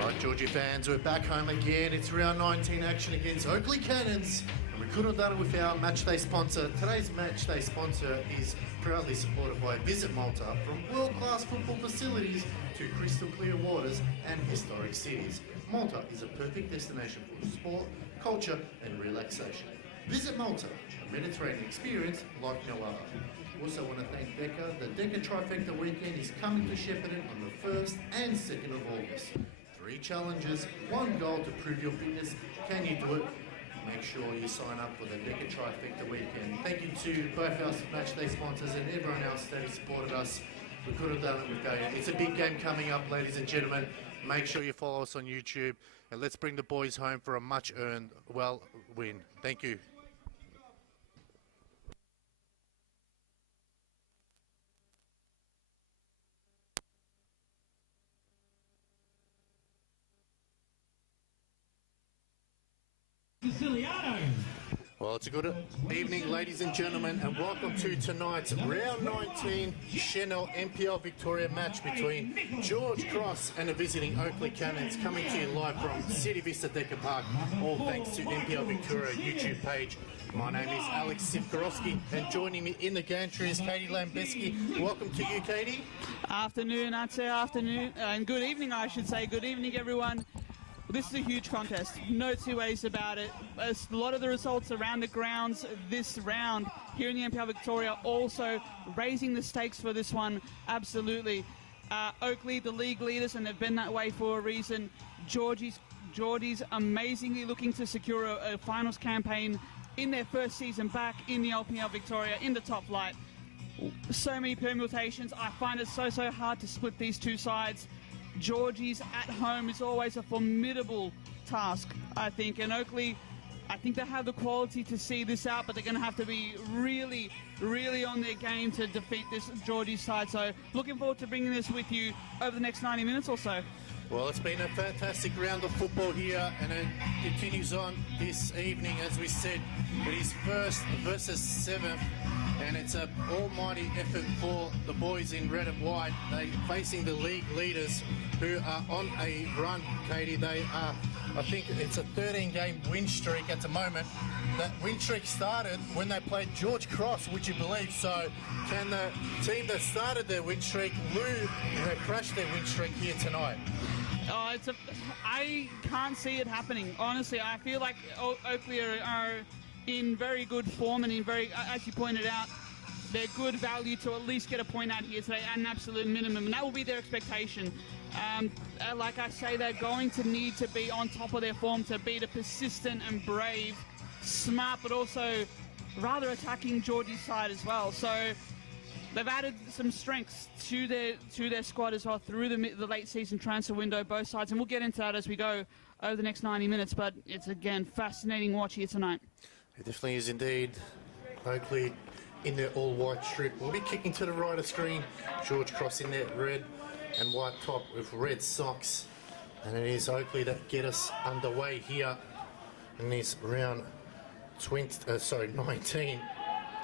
Alright, Georgie fans, we're back home again. It's round 19 action against Oakleigh Cannons, and we couldn't have done it without matchday sponsor. Today's matchday sponsor is proudly supported by Visit Malta. From world-class football facilities to crystal clear waters and historic cities, Malta is a perfect destination for sport, culture and relaxation. Visit Malta, a Mediterranean experience like no other. Also want to thank DECA. The DECA Trifecta weekend is coming to Shepparton on the 1st and 2nd of August. 3 challenges, 1 goal to prove your fitness. Can you do it? Make sure you sign up for the DECA Trifecta weekend. Thank you to both our matchday sponsors and everyone else that has supported us. We could have done it without you. It's a big game coming up, ladies and gentlemen. Make sure you follow us on YouTube, and let's bring the boys home for a much-earned, win. Thank you. Well, it's a good evening, ladies and gentlemen, and welcome to tonight's round 19 Chanel NPL Victoria match between George Cross and the visiting Oakleigh Cannons, coming to you live from City Vista Decker Park, all thanks to NPL Victoria YouTube page. My name is Alex Sivkorowski, and joining me in the gantry is Katie Lambeski. Welcome to you, Katie. Afternoon, I'd say afternoon, and good evening, I should say. Good evening, everyone. This is a huge contest, no two ways about it. A lot of the results around the grounds this round here in the NPL Victoria also raising the stakes for this one, absolutely. Oakleigh, the league leaders, and they've been that way for a reason. Geordie's amazingly looking to secure a finals campaign in their first season back in the NPL Victoria in the top flight. So many permutations. I find it so hard to split these two sides. Georgie's at home is always a formidable task, I think, and Oakleigh, a think they have the quality to see this out, but they're going to have to be really, really on their game to defeat this Georgie side. So looking forward to bringing this with you over the next 90 minutes or so. Well, it's been a fantastic round of football here, and it continues on this evening. As we said, it is first versus seventh, and it's an almighty effort for the boys in red and white. They facing the league leaders who are on a run, Katie. They are, I think it's a 13-game win streak at the moment. That win streak started when they played George Cross, would you believe? So can the team that started their win streak crash their win streak here tonight? I can't see it happening. Honestly, I feel like Oakleigh are in very good form and in very, as you pointed out, they're good value to at least get a point out here today at an absolute minimum, and that will be their expectation. Like I say, they're going to need to be on top of their form to beat a persistent and brave, smart, but also rather attacking Georgie's side as well. So they've added some strengths to their squad as well through the late season transfer window, both sides, and we'll get into that as we go over the next 90 minutes. But it's, again, fascinating watch here tonight. It definitely is indeed. Oakleigh in their all-white strip. We'll be kicking to the right of screen. George Cross in their red and white top with red socks. And it is Oakleigh that get us underway here in this round 19.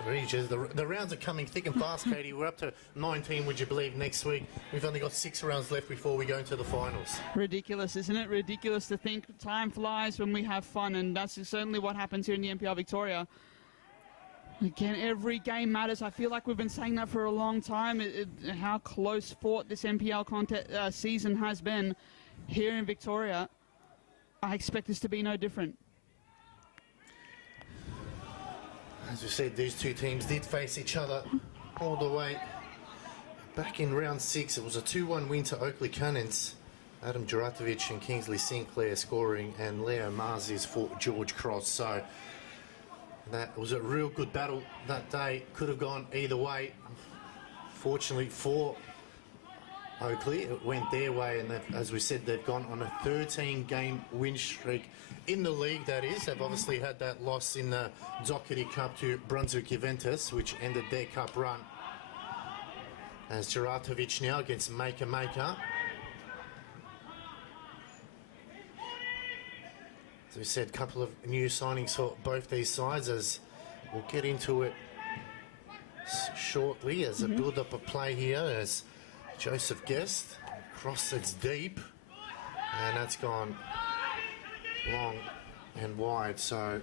The rounds are coming thick and fast, Katie. We're up to 19, would you believe, next week. We've only got 6 rounds left before we go into the finals. Ridiculous, isn't it? Ridiculous to think time flies when we have fun, and that's certainly what happens here in the NPL Victoria. Again, every game matters. I feel like we've been saying that for a long time, how close fought this NPL season has been here in Victoria. I expect this to be no different. As we said, these two teams did face each other all the way back in round 6. It was a 2-1 win to Oakleigh Cannons. Adam Juratovic and Kingsley Sinclair scoring, and Leo Marzis for George Cross. So that was a real good battle that day. Could have gone either way. Fortunately for Oakleigh, it went their way, and as we said, they've gone on a 13-game win streak in the league, that is. They've obviously had that loss in the Doherty Cup to Brunswick Juventus, which ended their cup run. As Juratovic now against Maker. As we said, a couple of new signings for both these sides, as we'll get into it shortly as a build-up of play here, as Joseph Guest cross it's deep, and that's gone long and wide, so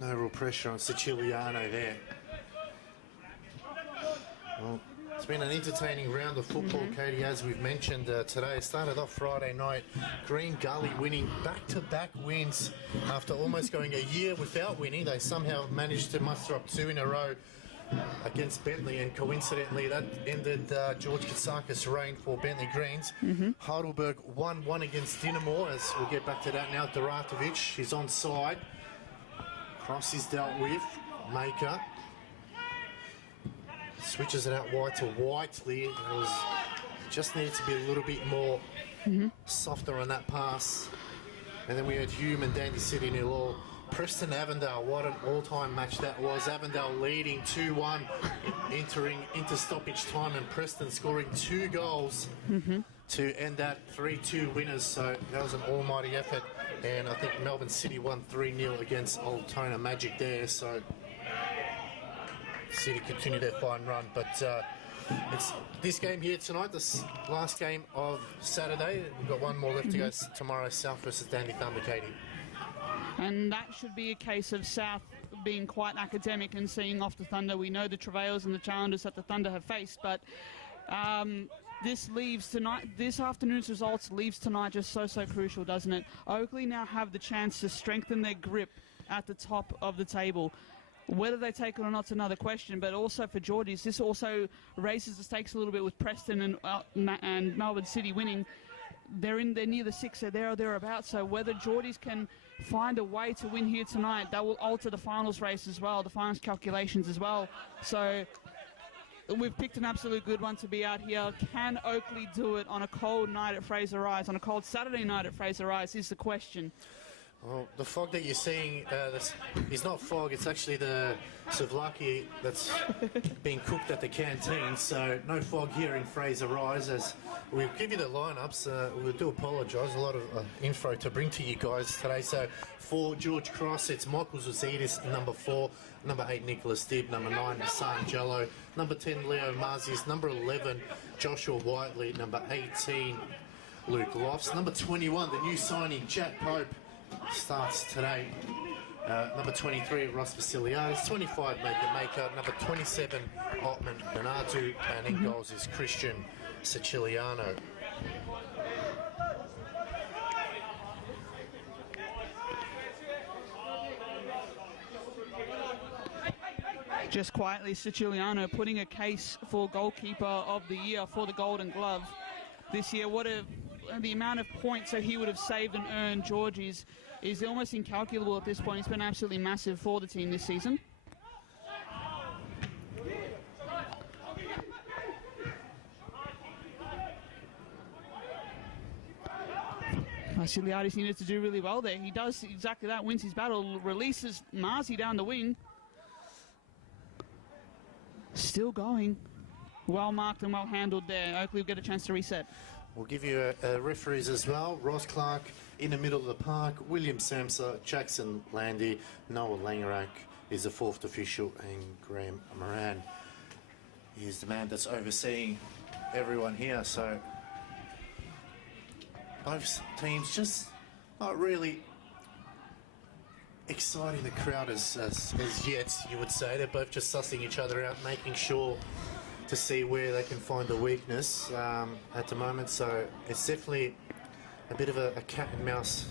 no real pressure on Siciliano there. Well, it's been an entertaining round of football, Katie, as we've mentioned today. It started off Friday night, Green Gully winning back-to-back wins after almost going a year without winning. They somehow managed to muster up 2 in a row against Bentley, and coincidentally that ended George Katsakis' reign for Bentley Greens. Heidelberg 1-1 against Dinamore, as we'll get back to that now. Duratovic, he's onside. Cross is dealt with. Maker switches it out wide to Whiteley. It was just needed to be a little bit more softer on that pass. And then we had Hume and Dandy City 0-0. Preston Avondale, what an all-time match that was. Avondale leading 2-1, entering into stoppage time, and Preston scoring 2 goals to end that 3-2 winners. So that was an almighty effort, and I think Melbourne City won 3-0 against Altona Magic there. So City continue their fine run, but it's this game here tonight, this last game of Saturday. We've got one more left to go tomorrow, South versus Dandy Thunder, Katie. And that should be a case of South being quite academic and seeing off the Thunder. We know the travails and the challenges that the Thunder have faced, but this leaves tonight, this afternoon's results leaves tonight just so crucial, doesn't it? Oakleigh now have the chance to strengthen their grip at the top of the table. Whether they take it or not is another question, but also for Georgies, this also raises the stakes a little bit with Preston and Melbourne City winning. They're near the 6, so there or thereabouts. So whether Geordies can find a way to win here tonight, that will alter the finals race as well, the finals calculations as well. So we've picked an absolute good one to be out here. Can Oakleigh do it on a cold night at Fraser Rise, on a cold Saturday night at Fraser Rise is the question. Well, the fog that you're seeing is not fog, it's actually the souvlaki that's being cooked at the canteen. So no fog here in Fraser Rise. As we'll give you the lineups, we do apologise, a lot of info to bring to you guys today. So for George Cross, it's Michael Zuzidis, number 4, number 8, Nicholas Dibb, number 9, Hassan Jello, number 10, Leo Marzis, number 11, Joshua Whiteley, number 18, Luke Lofts, number 21, the new signing, Jack Pope, starts today. Number 23, Ross Vasiliadis. 25, Maker. Number 27, Otman Bernardu. And in goals is Christian Siciliano. Just quietly, Siciliano putting a case for goalkeeper of the year for the Golden Glove this year. The amount of points that he would have saved and earned Georgie's is almost incalculable at this point. He's been absolutely massive for the team this season. Vasiliadis needed to do really well there. He does exactly that, wins his battle, releases Marzi down the wing. Still going. Well marked and well handled there. Oakleigh will get a chance to reset. We'll give you referees as well. Ross Clark in the middle of the park. William Samsa, Jackson Landy, Noah Langerak is the 4th official, and Graham Moran is the man that's overseeing everyone here. So both teams just not really exciting the crowd as yet, you would say. They're both just sussing each other out, making sure to see where they can find the weakness at the moment. So it's definitely a bit of a cat and mouse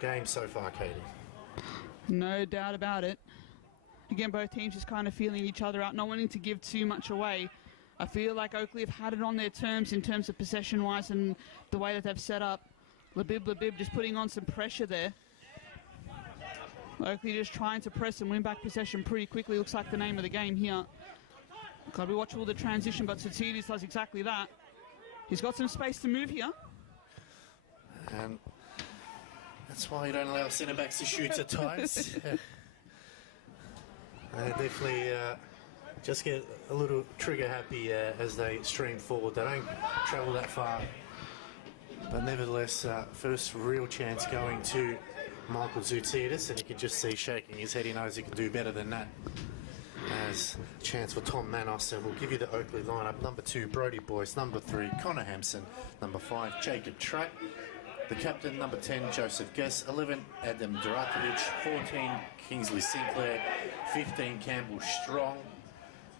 game so far, Katie. No doubt about it. Again, both teams just kind of feeling each other out, not wanting to give too much away. I feel like Oakleigh have had it on their terms in terms of possession-wise and the way that they've set up. Labib just putting on some pressure there. Oakleigh just trying to press and win back possession pretty quickly. Looks like the name of the game here. Got to be watchful of the transition, but Tsitsidis does exactly that. He's got some space to move here. And that's why you don't allow centre-backs to shoot at times. They definitely just get a little trigger-happy as they stream forward. They don't travel that far. But nevertheless, first real chance going to Michael Zoutidis, and you can just see shaking his head. He knows he can do better than that. As a chance for Tom Manos, and we'll give you the Oakleigh lineup. Number 2, Brodie Boyce. Number 3, Connor Hampson. Number 5, Jacob Trapp. The captain, number 10, Joseph Guess. 11, Adam Duratovic. 14, Kingsley Sinclair. 15, Campbell Strong.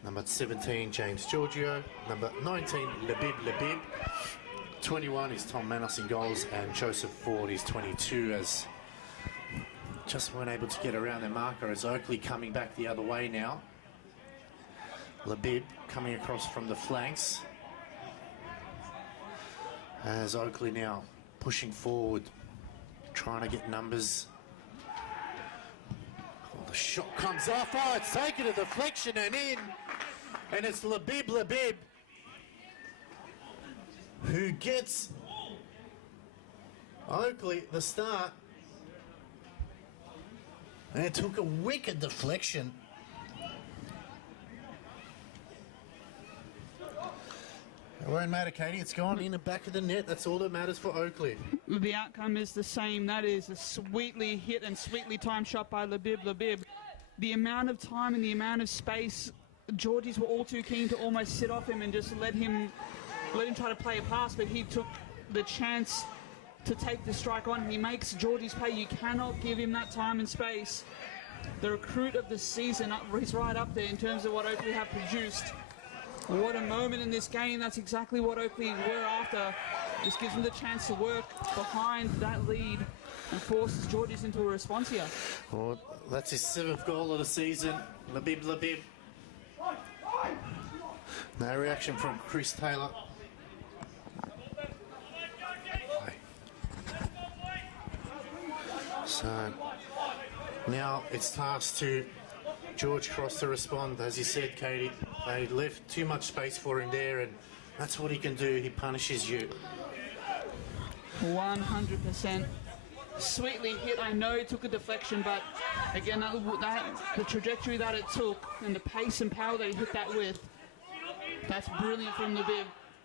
Number 17, James Giorgio. Number 19, Labib. 21 is Tom Manos in goals, and Joseph Ford is 22, as just weren't able to get around their marker, as Oakleigh coming back the other way now. Labib coming across from the flanks, as Oakleigh now pushing forward, trying to get numbers. Oh, the shot comes off. Oh, it's taken a deflection and in. And it's Labib who gets Oakleigh the start. And it took a wicked deflection. It won't matter, Katie. It's gone in the back of the net. That's all that matters for Oakleigh. The outcome is the same. That is a sweetly hit and sweetly timed shot by Labib. The amount of time and the amount of space, Georgies were all too keen to almost sit off him and just let him try to play a pass, but he took the chance to take the strike on. He makes Georgie's pay. You cannot give him that time and space. The recruit of the season, he's right up there in terms of what Oakleigh have produced. What a moment in this game. That's exactly what Oakleigh were after. Just gives them the chance to work behind that lead and forces Georgies into a response here. Well, that's his 7th goal of the season. Labib. No reaction from Chris Taylor. So now it's tasked to George Cross to respond. As you said, Katie, they left too much space for him there, and that's what he can do. He punishes you. 100%. sweetly hit. I know it took a deflection, but again, the trajectory that it took and the pace and power that he hit that with, that's brilliant from Labib.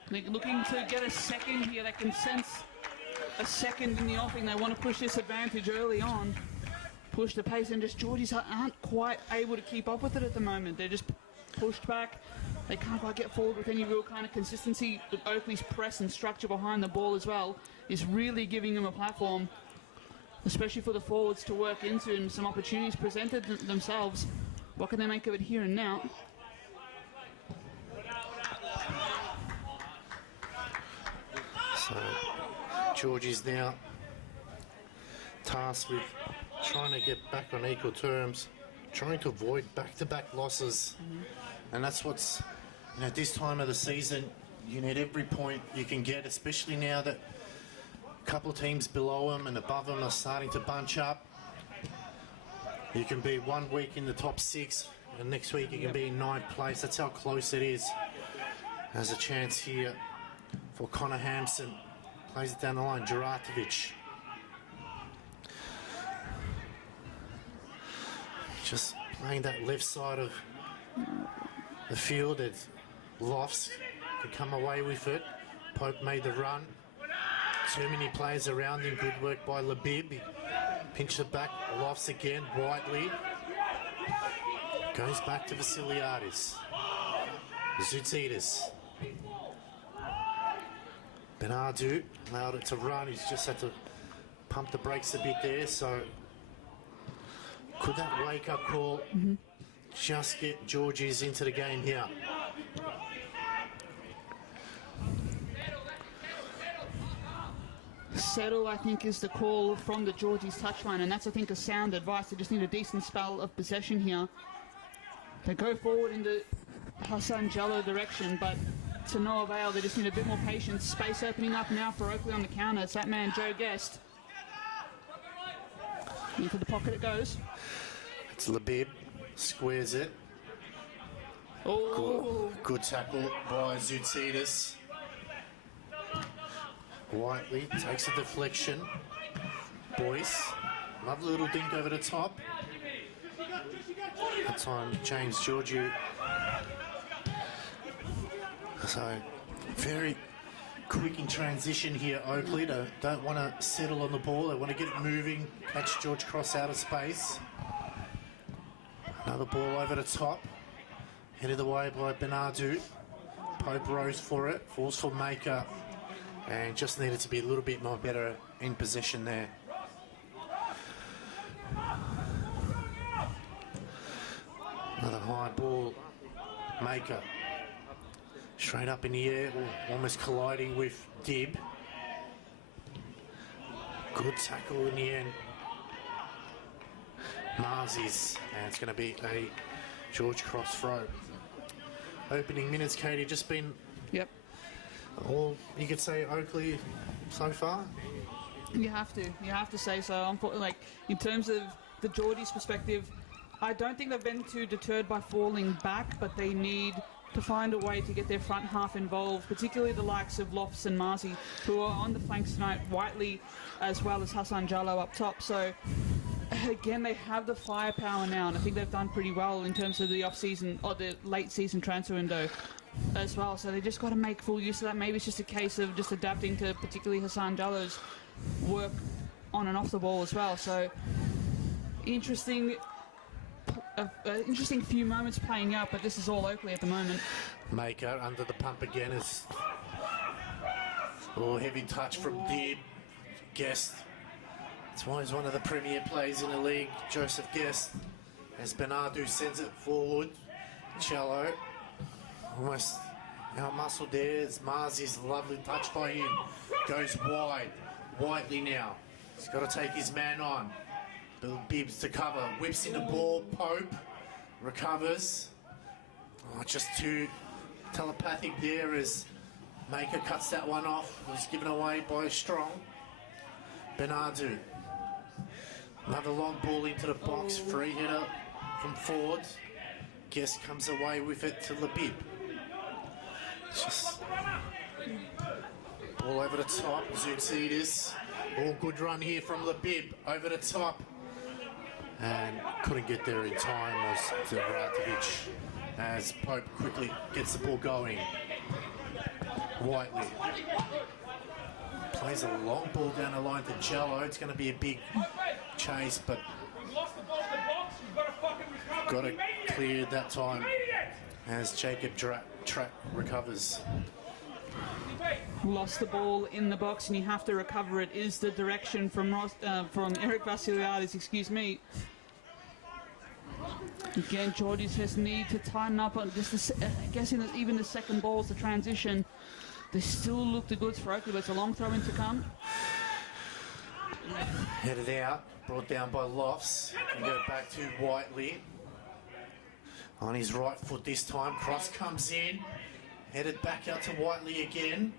They're looking to get a second here. They can sense a second in the offing. They want to push this advantage early on, push the pace, and just Georgies aren't quite able to keep up with it at the moment. They're just pushed back. They can't quite get forward with any real kind of consistency. But Oakleigh's press and structure behind the ball as well is really giving them a platform, especially for the forwards to work into, and some opportunities presented themselves. What can they make of it here and now? So Georgie's now tasked with trying to get back on equal terms, trying to avoid back-to-back losses. And that's what's, this time of the season, you need every point you can get, especially now that a couple of teams below them and above them are starting to bunch up. You can be 1 week in the top 6, and next week you can be in 9th place. That's how close it is. There's a chance here for Connor Hampson. Plays it down the line, Juratovic. Just playing that left side of the field. It's Lofts could come away with it. Pope made the run. Too many players around him. Good work by Labib. He pinched it back. Lofts again. Whiteley goes back to Vasiliadis. Zoutidis. Bernardo allowed it to run. He's just had to pump the brakes a bit there. So could that wake-up call just get Georgies into the game here? Settle, I think, is the call from the Georgies touchline, and that's, I think, a sound advice. They just need a decent spell of possession here. They go forward in the Hassan Jallo direction, but to no avail. They just need a bit more patience. Space opening up now for Oakleigh on the counter. It's that man, Joe Guest. Into the pocket it goes. It's Labib. Squares it. Oh, good tackle by Zoutidis. Whiteley takes a deflection. Boyce. Lovely little dink over the top. That time, James Georgiou. So, very quick in transition here, Oakleigh. Don't want to settle on the ball. They want to get it moving. Catch George Cross out of space. Another ball over the top. Headed away by Bernardo. Pope rose for it. Falls for Maker. And just needed to be a little bit more better in possession there. Another high ball. Maker. Straight up in the air, almost colliding with Dib. Good tackle in the end. Marzies, and it's going to be a George Cross throw. Opening minutes, Katie, just been... Yep. All you could say Oakleigh so far? You have to say so. Like, in terms of the Geordies' perspective, I don't think they've been too deterred by falling back, but they need to find a way to get their front half involved, particularly the likes of Lofts and Marzi, who are on the flanks tonight, Whiteley as well as Hassan Jallo up top. So again, they have the firepower now, and I think they've done pretty well in terms of the off-season or the late-season transfer window as well. So they just got to make full use of that. Maybe it's just a case of just adapting to particularly Hassan Jallo's work on and off the ball as well. So interesting few moments playing out, but this is all Oakleigh at the moment. Maker under the pump again is heavy touch from Dib. Guest. That's why he's one of the premier players in the league, Joseph Guest. As Bernardo sends it forward. Cello almost out-muscled there. It's Marzi's lovely touch by him. Goes wide. Whiteley now. He's got to take his man on. Bill Bibbs to cover, whips in the ball, Pope recovers. Just too telepathic there as Maker cuts that one off. Was given away by Strong. Bernardo. Another long ball into the box, free header from Ford. Guest comes away with it to Labib. Just ball over the top, Zoutidis. Oh, good run here from Labib over the top. And couldn't get there in time was Zavratovic as Pope quickly gets the ball going. Whiteley plays a long ball down the line to Jello. It's going to be a big chase, but got it cleared that time as Jacob Track recovers. Lost the ball in the box and you have to recover it is the direction from Eric Vassiliadis, excuse me. Again, Georgies just need to tighten up on just even the second balls, the transition. They still look the goods for Oakleigh, but it's a long throw in to come. Headed out, brought down by Lofts. Can go back to Whiteley. On his right foot this time, cross comes in. Headed back out to Whiteley again.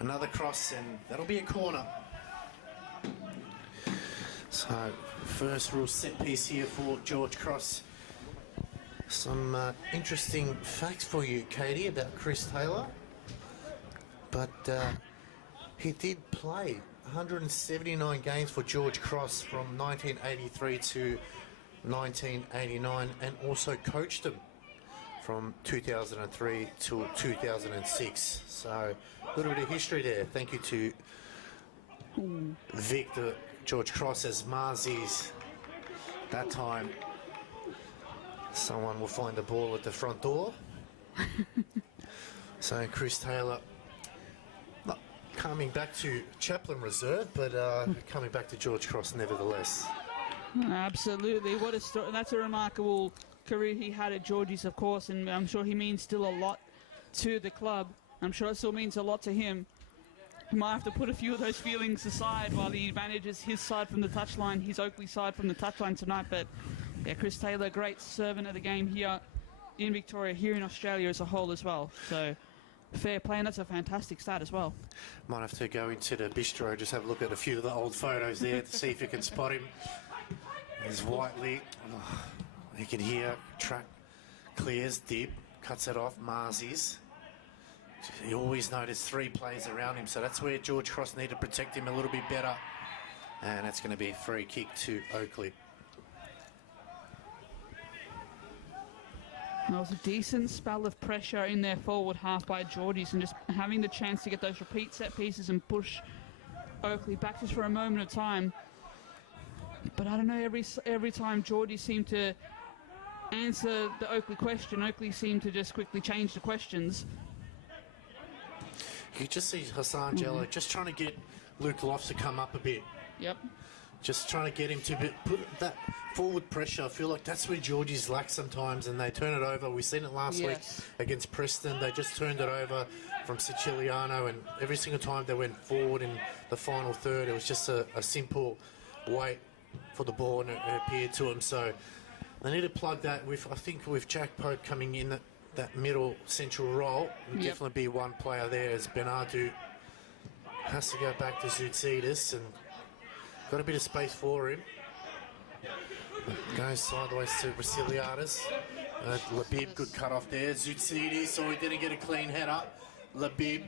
Another cross, and that'll be a corner. So, first real set piece here for George Cross. Some interesting facts for you, Katie, about Chris Taylor. But he did play 179 games for George Cross from 1983 to 1989 and also coached him from 2003 to 2006. So a little bit of history there. Thank you to Victor George Cross as Marzi's. That time someone will find the ball at the front door. So Chris Taylor not coming back to Chaplin Reserve, but coming back to George Cross nevertheless. Absolutely. What a story. That's a remarkable career he had at Georgie's, of course, and I'm sure he means still a lot to the club. I'm sure it still means a lot to him. He might have to put a few of those feelings aside while he manages his side from the touchline, his Oakleigh side from the touchline tonight. But yeah, Chris Taylor, great servant of the game here in Victoria, here in Australia as a whole as well. So fair play, and that's a fantastic start as well. Might have to go into the bistro, just have a look at a few of the old photos there to see if you can spot him. There's Whiteley. Oh, you can hear Track clears, Dib, cuts it off, Marzi's. You always notice three players around him, so that's where George Cross need to protect him a little bit better. And that's going to be a free kick to Oakleigh. There was a decent spell of pressure in their forward half by Georgies, and just having the chance to get those repeat set pieces and push Oakleigh back just for a moment of time. But I don't know, every time Georgies seemed to answer the Oakleigh question, Oakleigh seemed to just quickly change the questions. You just see Hassan Jello just trying to get Luke Lofts to come up a bit. Yep. Just trying to get him to put that forward pressure. I feel like that's where Georgies lack sometimes, and they turn it over. We've seen it last week against Preston. They just turned it over from Siciliano, and every single time they went forward in the final third, it was just a simple wait for the ball, and it appeared to them. So they need to plug that with, I think, with Jack Pope coming in that middle central role. There'll definitely be one player there as Benardu has to go back to Zoutsidis, and got a bit of space for him. Goes sideways to Vasiliadis. Labib, good cut off there. Zoutsidis, so he didn't get a clean header. Labib. You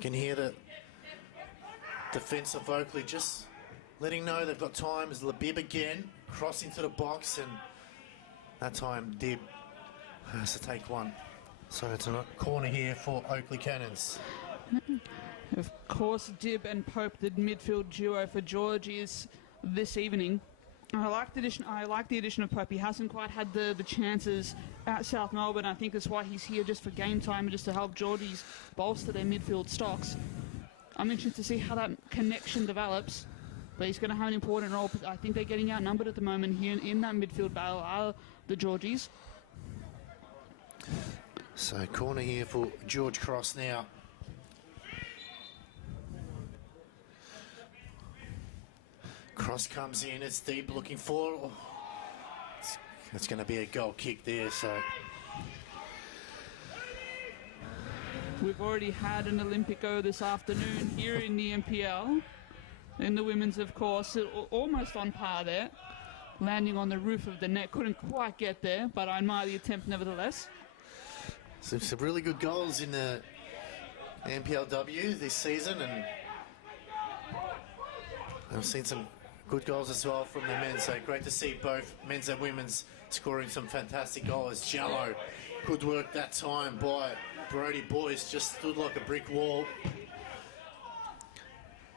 can hear the defence of Oakleigh just letting know they've got time as Labib again, cross into the box, and that time Dib has to take one. So it's a corner here for Oakleigh Cannons. Of course, Dib and Pope, the midfield duo for Georgies this evening. I like the addition of Pope. He hasn't quite had the chances at South Melbourne. I think that's why he's here, just for game time and just to help Georgies bolster their midfield stocks. I'm interested to see how that connection develops, but he's going to have an important role. I think they're getting outnumbered at the moment here in that midfield battle are the Georgies. So corner here for George Cross now. Cross comes in, it's deep, looking for. Oh, it's going to be a goal kick there, so. We've already had an Olympico this afternoon here in the NPL. In the women's, of course, almost on par there. Landing on the roof of the net, couldn't quite get there, but I admire the attempt nevertheless. Some really good goals in NPLW this season, and I've seen some good goals as well from the men, so great to see both men's and women's scoring some fantastic goals. Jallo, good work that time by Brody Boyce, just stood like a brick wall.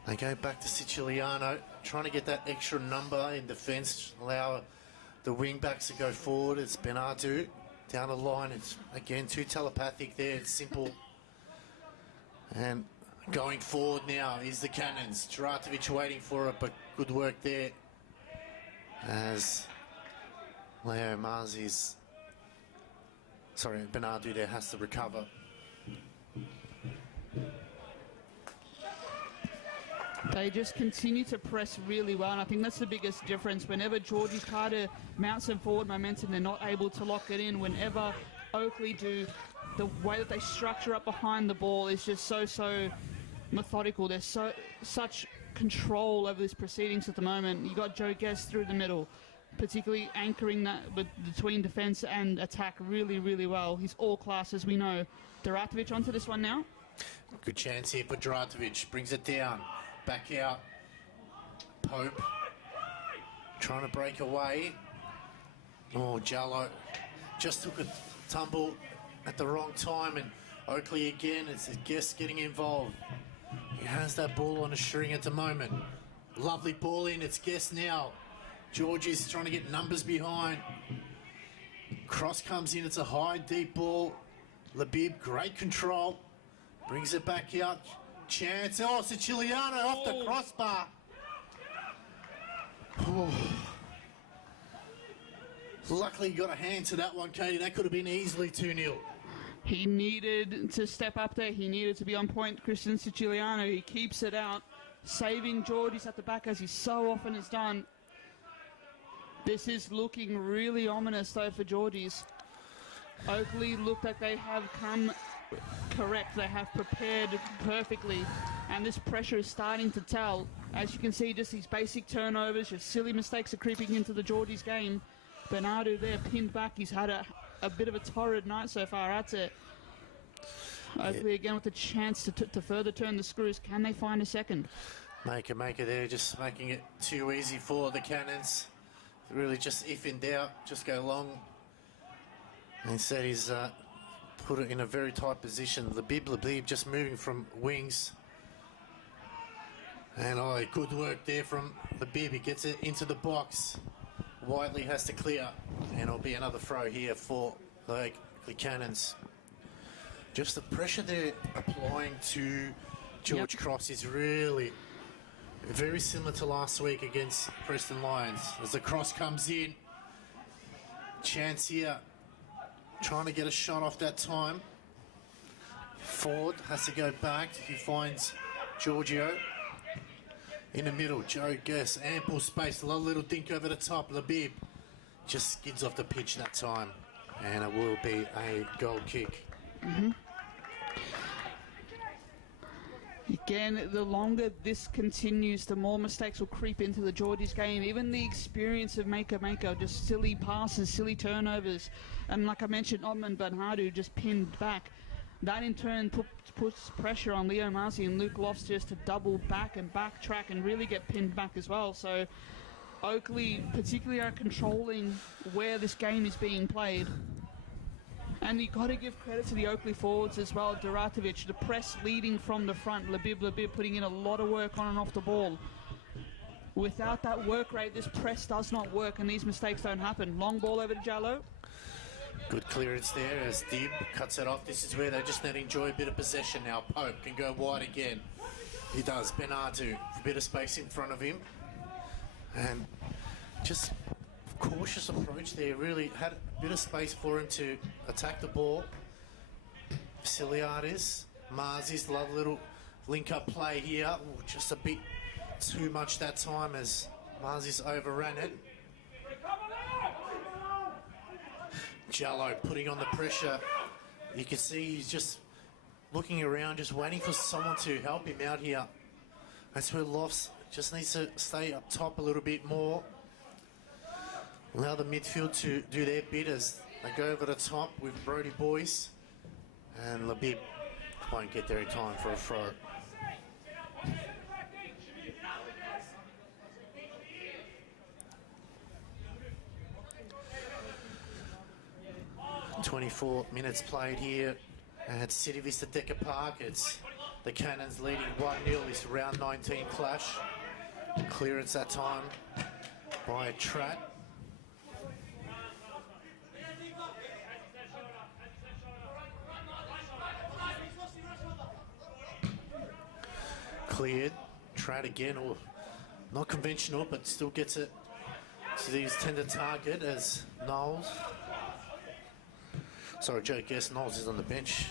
They go back to Siciliano, trying to get that extra number in defence, allow the wing backs to go forward. It's Benadu down the line. It's again too telepathic there. It's simple. And going forward now is the Cannons. Dratovic waiting for it, but good work there as Leo Marzi's, sorry, Benadu there has to recover. They just continue to press really well, and I think that's the biggest difference. Whenever Georgie Carter mounts some forward momentum, they're not able to lock it in. Whenever Oakleigh do, the way that they structure up behind the ball is just so methodical. There's such control over these proceedings at the moment. You got Joe Guest through the middle, particularly anchoring that between defence and attack really well. He's all class, as we know. Dratovic onto this one now. Good chance here for Dratovic. Brings it down. Back out. Pope trying to break away. Oh, Jallo just took a tumble at the wrong time, and Oakleigh again, it's a Guest getting involved. He has that ball on a string at the moment. Lovely ball in, it's Guest now. George is trying to get numbers behind. Cross comes in, it's a high, deep ball. Labib, great control. Brings it back out. Chance. Oh, Siciliano off the crossbar. Oh. Luckily, he got a hand to that one, Katie. That could have been easily 2-0. He needed to step up there. He needed to be on point. Christian Siciliano, he keeps it out, saving Georgies at the back, as he so often has done. This is looking really ominous, though, for Georgies. Oakleigh look like they have come correct. They have prepared perfectly, and this pressure is starting to tell. As you can see, just these basic turnovers, just silly mistakes are creeping into the Georgies game. Bernardo there pinned back. He's had a bit of a torrid night so far. That's it. Oakleigh again with the chance to further turn the screws. Can they find a second? Maker there, just making it too easy for the Cannons. Really just if in doubt, just go long. Instead he's put it in a very tight position. Labib just moving from wings. And good work there from Labib. He gets it into the box. Whiteley has to clear, and it'll be another throw here for the Cannons. Just the pressure they're applying to George Cross is really very similar to last week against Preston Lions. As the cross comes in, chance here, trying to get a shot off that time. Ford has to go back. He finds Giorgio. In the middle, Joe Guess, ample space, a little dink over the top. Labib just skids off the pitch that time, and it will be a goal kick. Again, the longer this continues, the more mistakes will creep into the Georgies game. Even the experience of Maker, just silly passes, silly turnovers. And like I mentioned, Otman Bernardo just pinned back. That in turn puts pressure on Leo Marcy and Luke Loftus to double back and backtrack and really get pinned back as well. So Oakleigh particularly are controlling where this game is being played. And you've got to give credit to the Oakleigh forwards as well. Dratovic, the press leading from the front. Labib putting in a lot of work on and off the ball. Without that work rate, this press does not work and these mistakes don't happen. Long ball over to Jallo. Good clearance there as Dib cuts it off. This is where they just need to enjoy a bit of possession now. Pope can go wide again. He does. Benartu, a bit of space in front of him. And just cautious approach there. Really had a bit of space for him to attack the ball. Vasiliadis, Marzi's lovely little link-up play here. Ooh, just a bit too much that time as Marzi's overran it. Jallo putting on the pressure. You can see he's just looking around, just waiting for someone to help him out here. That's where Lofts just needs to stay up top a little bit more. Allow the midfield to do their bit as they go over the top with Brody Boyce. And Labib won't get there in time for a throw. "24 minutes played here at City Vista Decker Park. It's the Cannons leading 1-0 this round 19 clash. Clearance that time by Trat. Cleared. Trat again, or not conventional, but still gets it to his tender target as Knowles. Sorry, Joe Guess, Knowles is on the bench.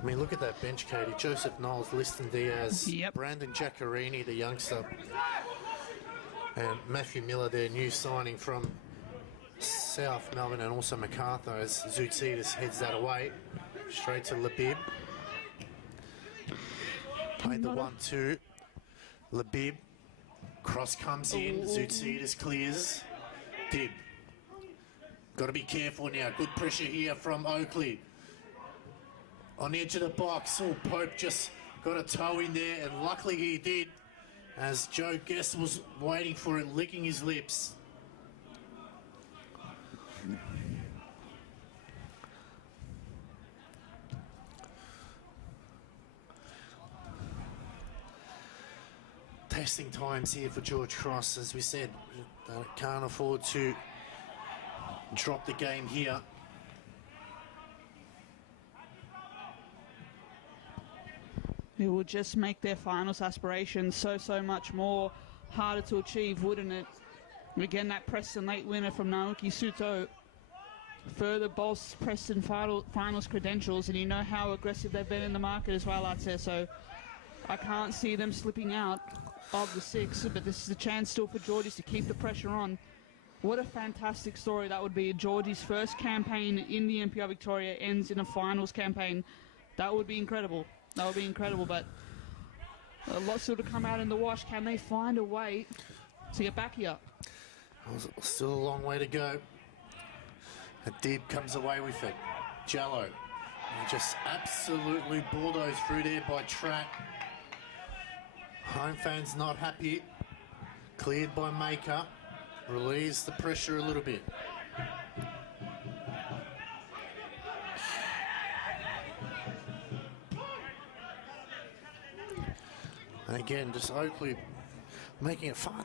I mean, look at that bench, Katie. Joseph Knowles, Liston Diaz, Brandon Giaccarini, the youngster, and Matthew Miller, their new signing from South Melbourne, and also MacArthur as Zoutsidis heads that away. Straight to Labib. Played the 1-2. Labib. Cross comes in. Zoutsidis clears. Dib. Got to be careful now. Good pressure here from Oakleigh. On the edge of the box. Oh, Pope just got a toe in there, and luckily he did, as Joe Guest was waiting for it, licking his lips. Testing times here for George Cross. As we said, they can't afford to drop the game here. It would just make their finals aspirations so much more harder to achieve, wouldn't it? Again, that Preston late winner from Naoki Suto further bolsters Preston finals credentials, and you know how aggressive they've been in the market as well, I'd say. So I can't see them slipping out of the 6, but this is a chance still for Georgies to keep the pressure on. What a fantastic story that would be. Georgie's first campaign in the NPL Victoria ends in a finals campaign. That would be incredible. That would be incredible, but a lot still to come out in the wash. Can they find a way to get back here? Still a long way to go. Adib comes away with it. Jello. And just absolutely bulldozed through there by Track. Home fans not happy. Cleared by Maker. Relieves the pressure a little bit. And again, just Oakleigh making it fun.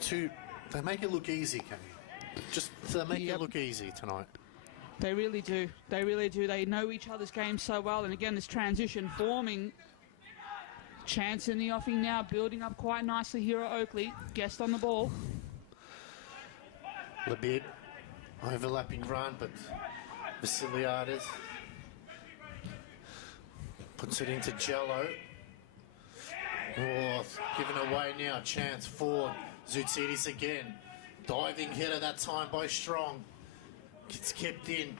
They make it look easy, Kenny. Just they make it look easy tonight. They really do. They really do. They know each other's games so well. And again, this transition forming. Chance in the offing now, building up quite nicely here at Oakleigh. Guest on the ball. Labib, overlapping run, but Vasiliades puts it into Jello. Oh, given away now, chance for Zoutsidis again. Diving header that time by Strong. Gets kept in.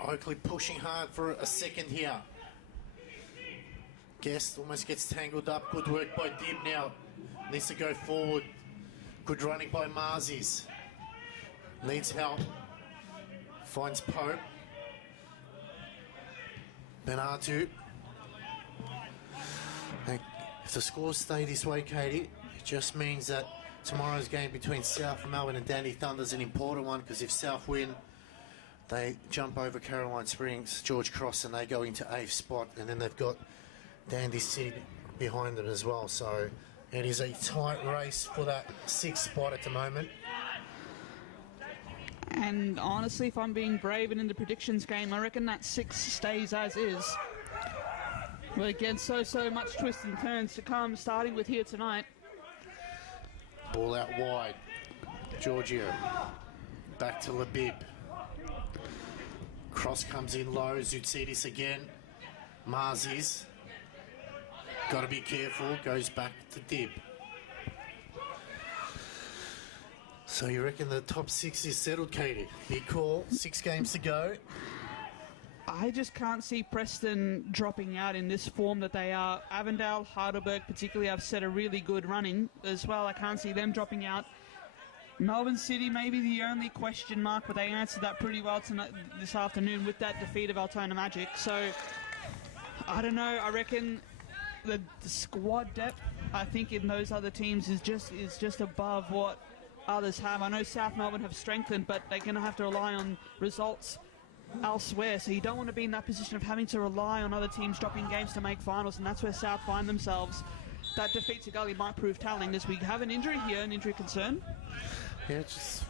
Oakleigh pushing hard for a second here. Guest almost gets tangled up. Good work by Dib now. Needs to go forward. Good running by Marzis. Needs help. Finds Pope. Benatu. And if the scores stay this way, Katie, it just means that tomorrow's game between South Melbourne and Dandy Thunder is an important one, because if South win, they jump over Caroline Springs, George Cross, and they go into 8th spot, and then they've got Dandy City behind them as well. So it is a tight race for that 6th spot at the moment. And honestly, if I'm being brave and in the predictions game, I reckon that 6 stays as is. But again, so much twists and turns to come, starting with here tonight. Ball out wide. Giorgio. Back to Labib. Cross comes in low. Zoutsidis again. Marzis. Got to be careful. Goes back to Dib. So you reckon the top 6 is settled, Katie? Big call. 6 games to go. I just can't see Preston dropping out in this form that they are. Avondale, Heidelberg particularly have set a really good running as well. I can't see them dropping out. Melbourne City may be the only question mark, but they answered that pretty well tonight, this afternoon, with that defeat of Altona Magic. So I don't know. I reckon the squad depth, I think, in those other teams is just above what others have. I know South Melbourne have strengthened, but they're going to have to rely on results elsewhere. So you don't want to be in that position of having to rely on other teams dropping games to make finals, and that's where South find themselves. That defeat to Gully might prove telling as we have an injury here, an injury concern. Yeah, just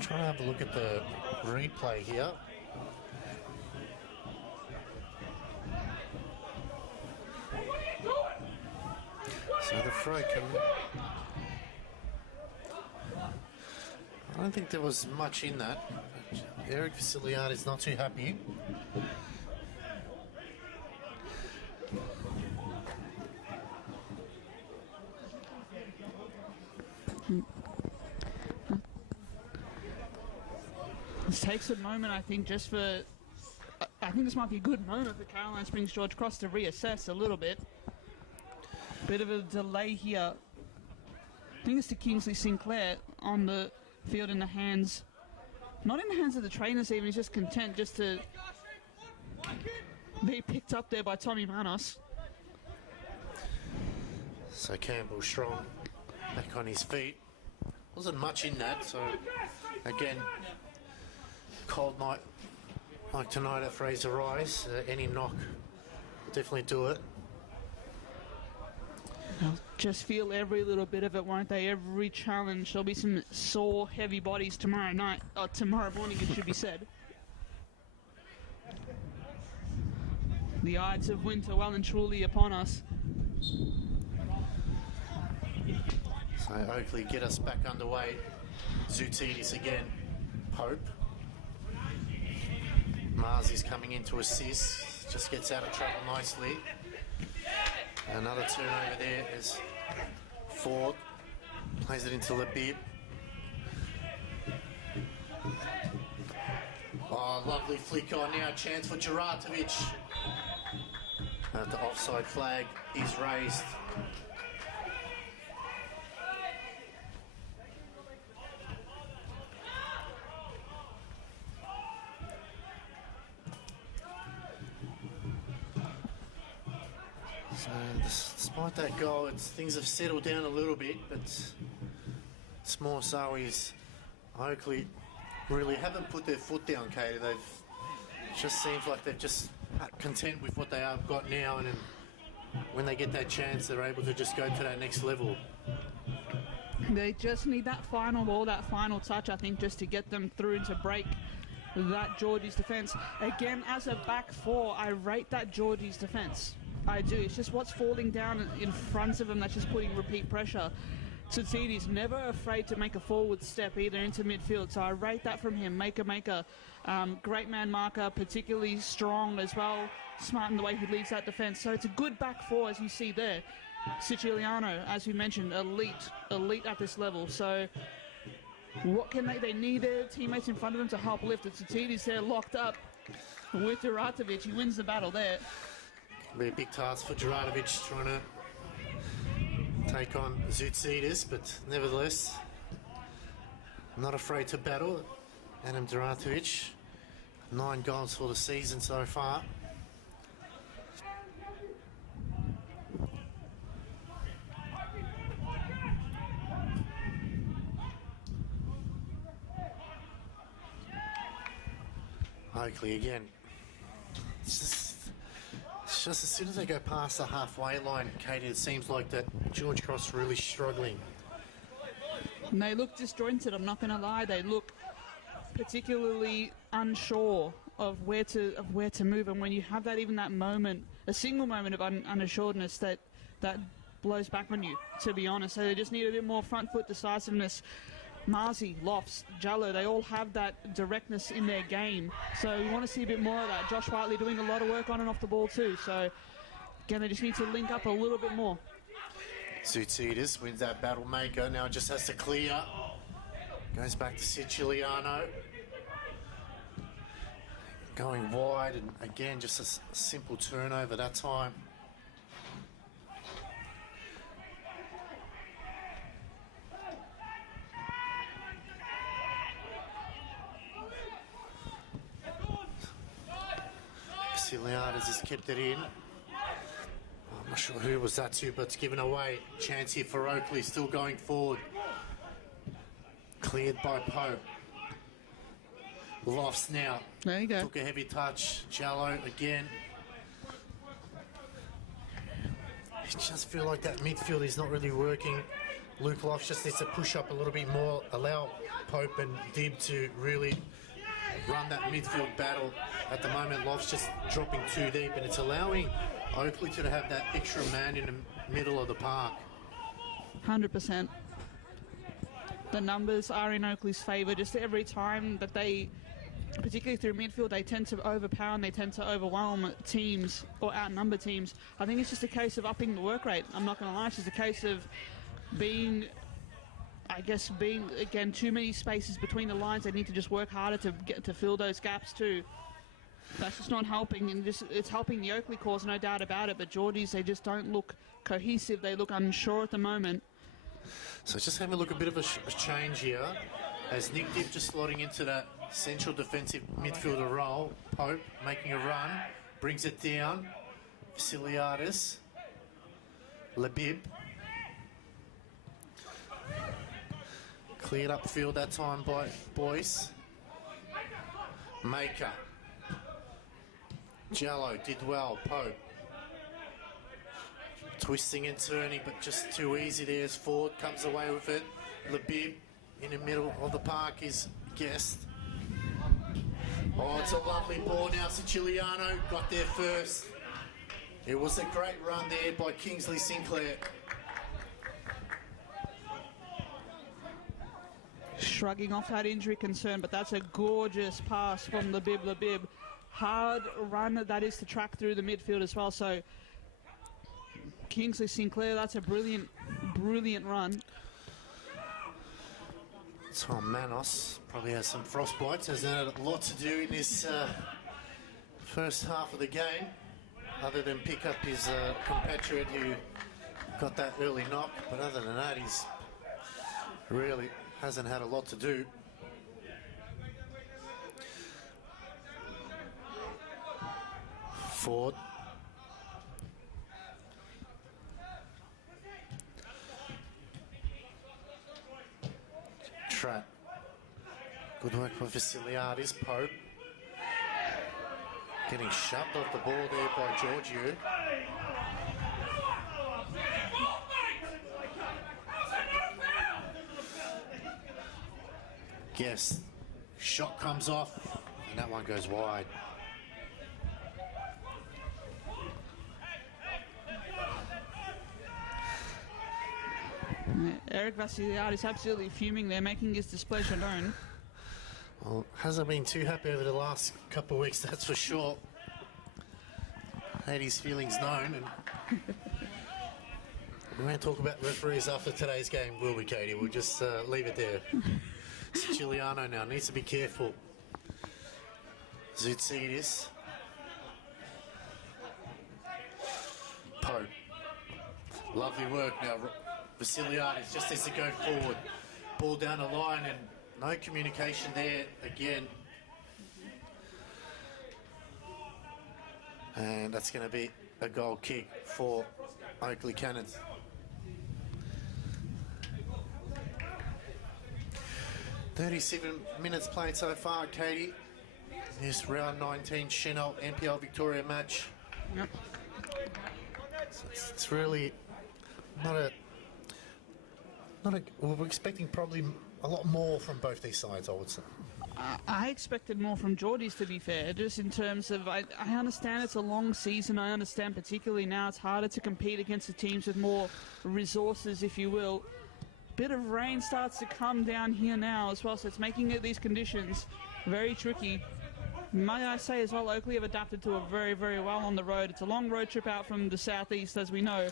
trying to have a look at the replay here. So the throw can... I don't think there was much in that. Eric Vasiliad is not too happy. This takes a moment, I think, just for... I think this might be a good moment for Caroline Springs George Cross to reassess a little bit. Bit of a delay here. I think it's to Kingsley Sinclair on the field in the hands... Not in the hands of the trainers even, he's just content just to be picked up there by Tommy Manos. So Campbell Strong back on his feet. Wasn't much in that, so again, cold night like tonight at Fraser Rise, any knock will definitely do it. They'll just feel every little bit of it, won't they? Every challenge. There'll be some sore, heavy bodies tomorrow night, or tomorrow morning, it should be said. The Ides of winter well and truly upon us. So Oakleigh get us back underway. Zoutidis again. Pope. Marzi's coming in to assist. Just gets out of trouble nicely. Another turnover there as Ford plays it into Labib. Oh, lovely flick on now. Chance for Geratovic. The offside flag is raised. So despite that goal, things have settled down a little bit, but it's more so is Oakleigh really haven't put their foot down, Katie. They've just seems like they're just content with what they have got now, and then when they get that chance, they're able to just go to that next level. They just need that final ball, that final touch, I think, just to get them through to break that Georgie's defence. Again, as a back four, I rate that Georgie's defence. I do. It's just what's falling down in front of him that's just putting repeat pressure. Tsatsidi's never afraid to make a forward step either into midfield, so I rate that from him. Maker. Great man marker, particularly strong as well. Smart in the way he leads that defence. So it's a good back four, as you see there. Siciliano, as we mentioned, elite at this level. So what can they need their teammates in front of them to help lift it. Tsatsidi's there locked up with Geratovic. He wins the battle there. Be a big task for Geratovic trying to take on Zoutsidis, but nevertheless, not afraid to battle. Adam Geratovic, 9 goals for the season so far. Oakleigh again. It's just as soon as they go past the halfway line, Katie, it seems like that George Cross really struggling. And they look disjointed, I'm not going to lie. They look particularly unsure of where to move. And when you have that, even that moment, a single moment of unassuredness, that blows back on you, to be honest. So they just need a bit more front foot decisiveness. Marzi, Lofts, Jallo, they all have that directness in their game. So we want to see a bit more of that. Josh Whiteley doing a lot of work on and off the ball too. So again, they just need to link up a little bit more. Zoutsidis wins that battle maker. Now just has to clear. Goes back to Siciliano. Going wide, and again, just a simple turnover that time. Vasiliadis has kept it in. I'm not sure who was that to, but it's given away. Chance here for Oakleigh, still going forward. Cleared by Pope. Lofts now. There you go. Took a heavy touch. Jallo again. I just feel like that midfield is not really working. Luke Lofts just needs to push up a little bit more, allow Pope and Dib to really run that midfield battle. At the moment, Lofts just dropping too deep, and it's allowing Oakleigh to have that extra man in the middle of the park. 100%. The numbers are in Oakleigh's favour. Just every time that they, particularly through midfield, they tend to overpower and they tend to overwhelm teams or outnumber teams. I think it's just a case of upping the work rate. I'm not going to lie. It's just a case of being, again, too many spaces between the lines. They need to just work harder to get to fill those gaps too. That's just not helping, and it's helping the Oakleigh cause, no doubt about it. But Geordies, they just don't look cohesive. They look unsure at the moment. So just having a look, a bit of a change here, as Nick Dib just slotting into that central defensive midfielder role. Pope making a run, brings it down. Vasiliadis, Labib. Cleared upfield that time by Boyce. Maker. Jallo did well. Pope. Twisting and turning, but just too easy there as Ford comes away with it. Labib in the middle of the park is Guest. Oh, it's a lovely ball now. Siciliano got there first. It was a great run there by Kingsley Sinclair. Shrugging off that injury concern, but that's a gorgeous pass from Labib. Hard run that is to track through the midfield as well. So Kingsley Sinclair, that's a brilliant run. Tom Manos probably has some frostbites. Has had a lot to do in this first half of the game, other than pick up his compatriot who got that early knock. But other than that, he's really hasn't had a lot to do. Ford. Trapp. Good work by Vasiliadis. Pope. Getting shoved off the ball there by Giorgio. Guess. Shot comes off, and that one goes wide. Eric Vasiliadis absolutely fuming there, making his displeasure known. Well, hasn't been too happy over the last couple of weeks, that's for sure. Had his feelings known, and we won't talk about referees after today's game, will we, Katie? We'll just leave it there. Siciliano now needs to be careful. Zoutsidis. Pope. Lovely work now. Vasiliadis just needs to go forward. Ball down the line, and no communication there again. And that's going to be a goal kick for Oakleigh Cannons. "37 minutes played so far, Katie. This round 19 Chanel NPL Victoria match. Yep. So it's really not a. We're expecting probably a lot more from both these sides, I would say. I expected more from Geordies, to be fair, just in terms of, I understand it's a long season. I understand particularly now it's harder to compete against the teams with more resources, if you will. Bit of rain starts to come down here now as well, so it's making these conditions very tricky. May I say as well, Oakleigh have adapted to it very, very well on the road. It's a long road trip out from the southeast, as we know.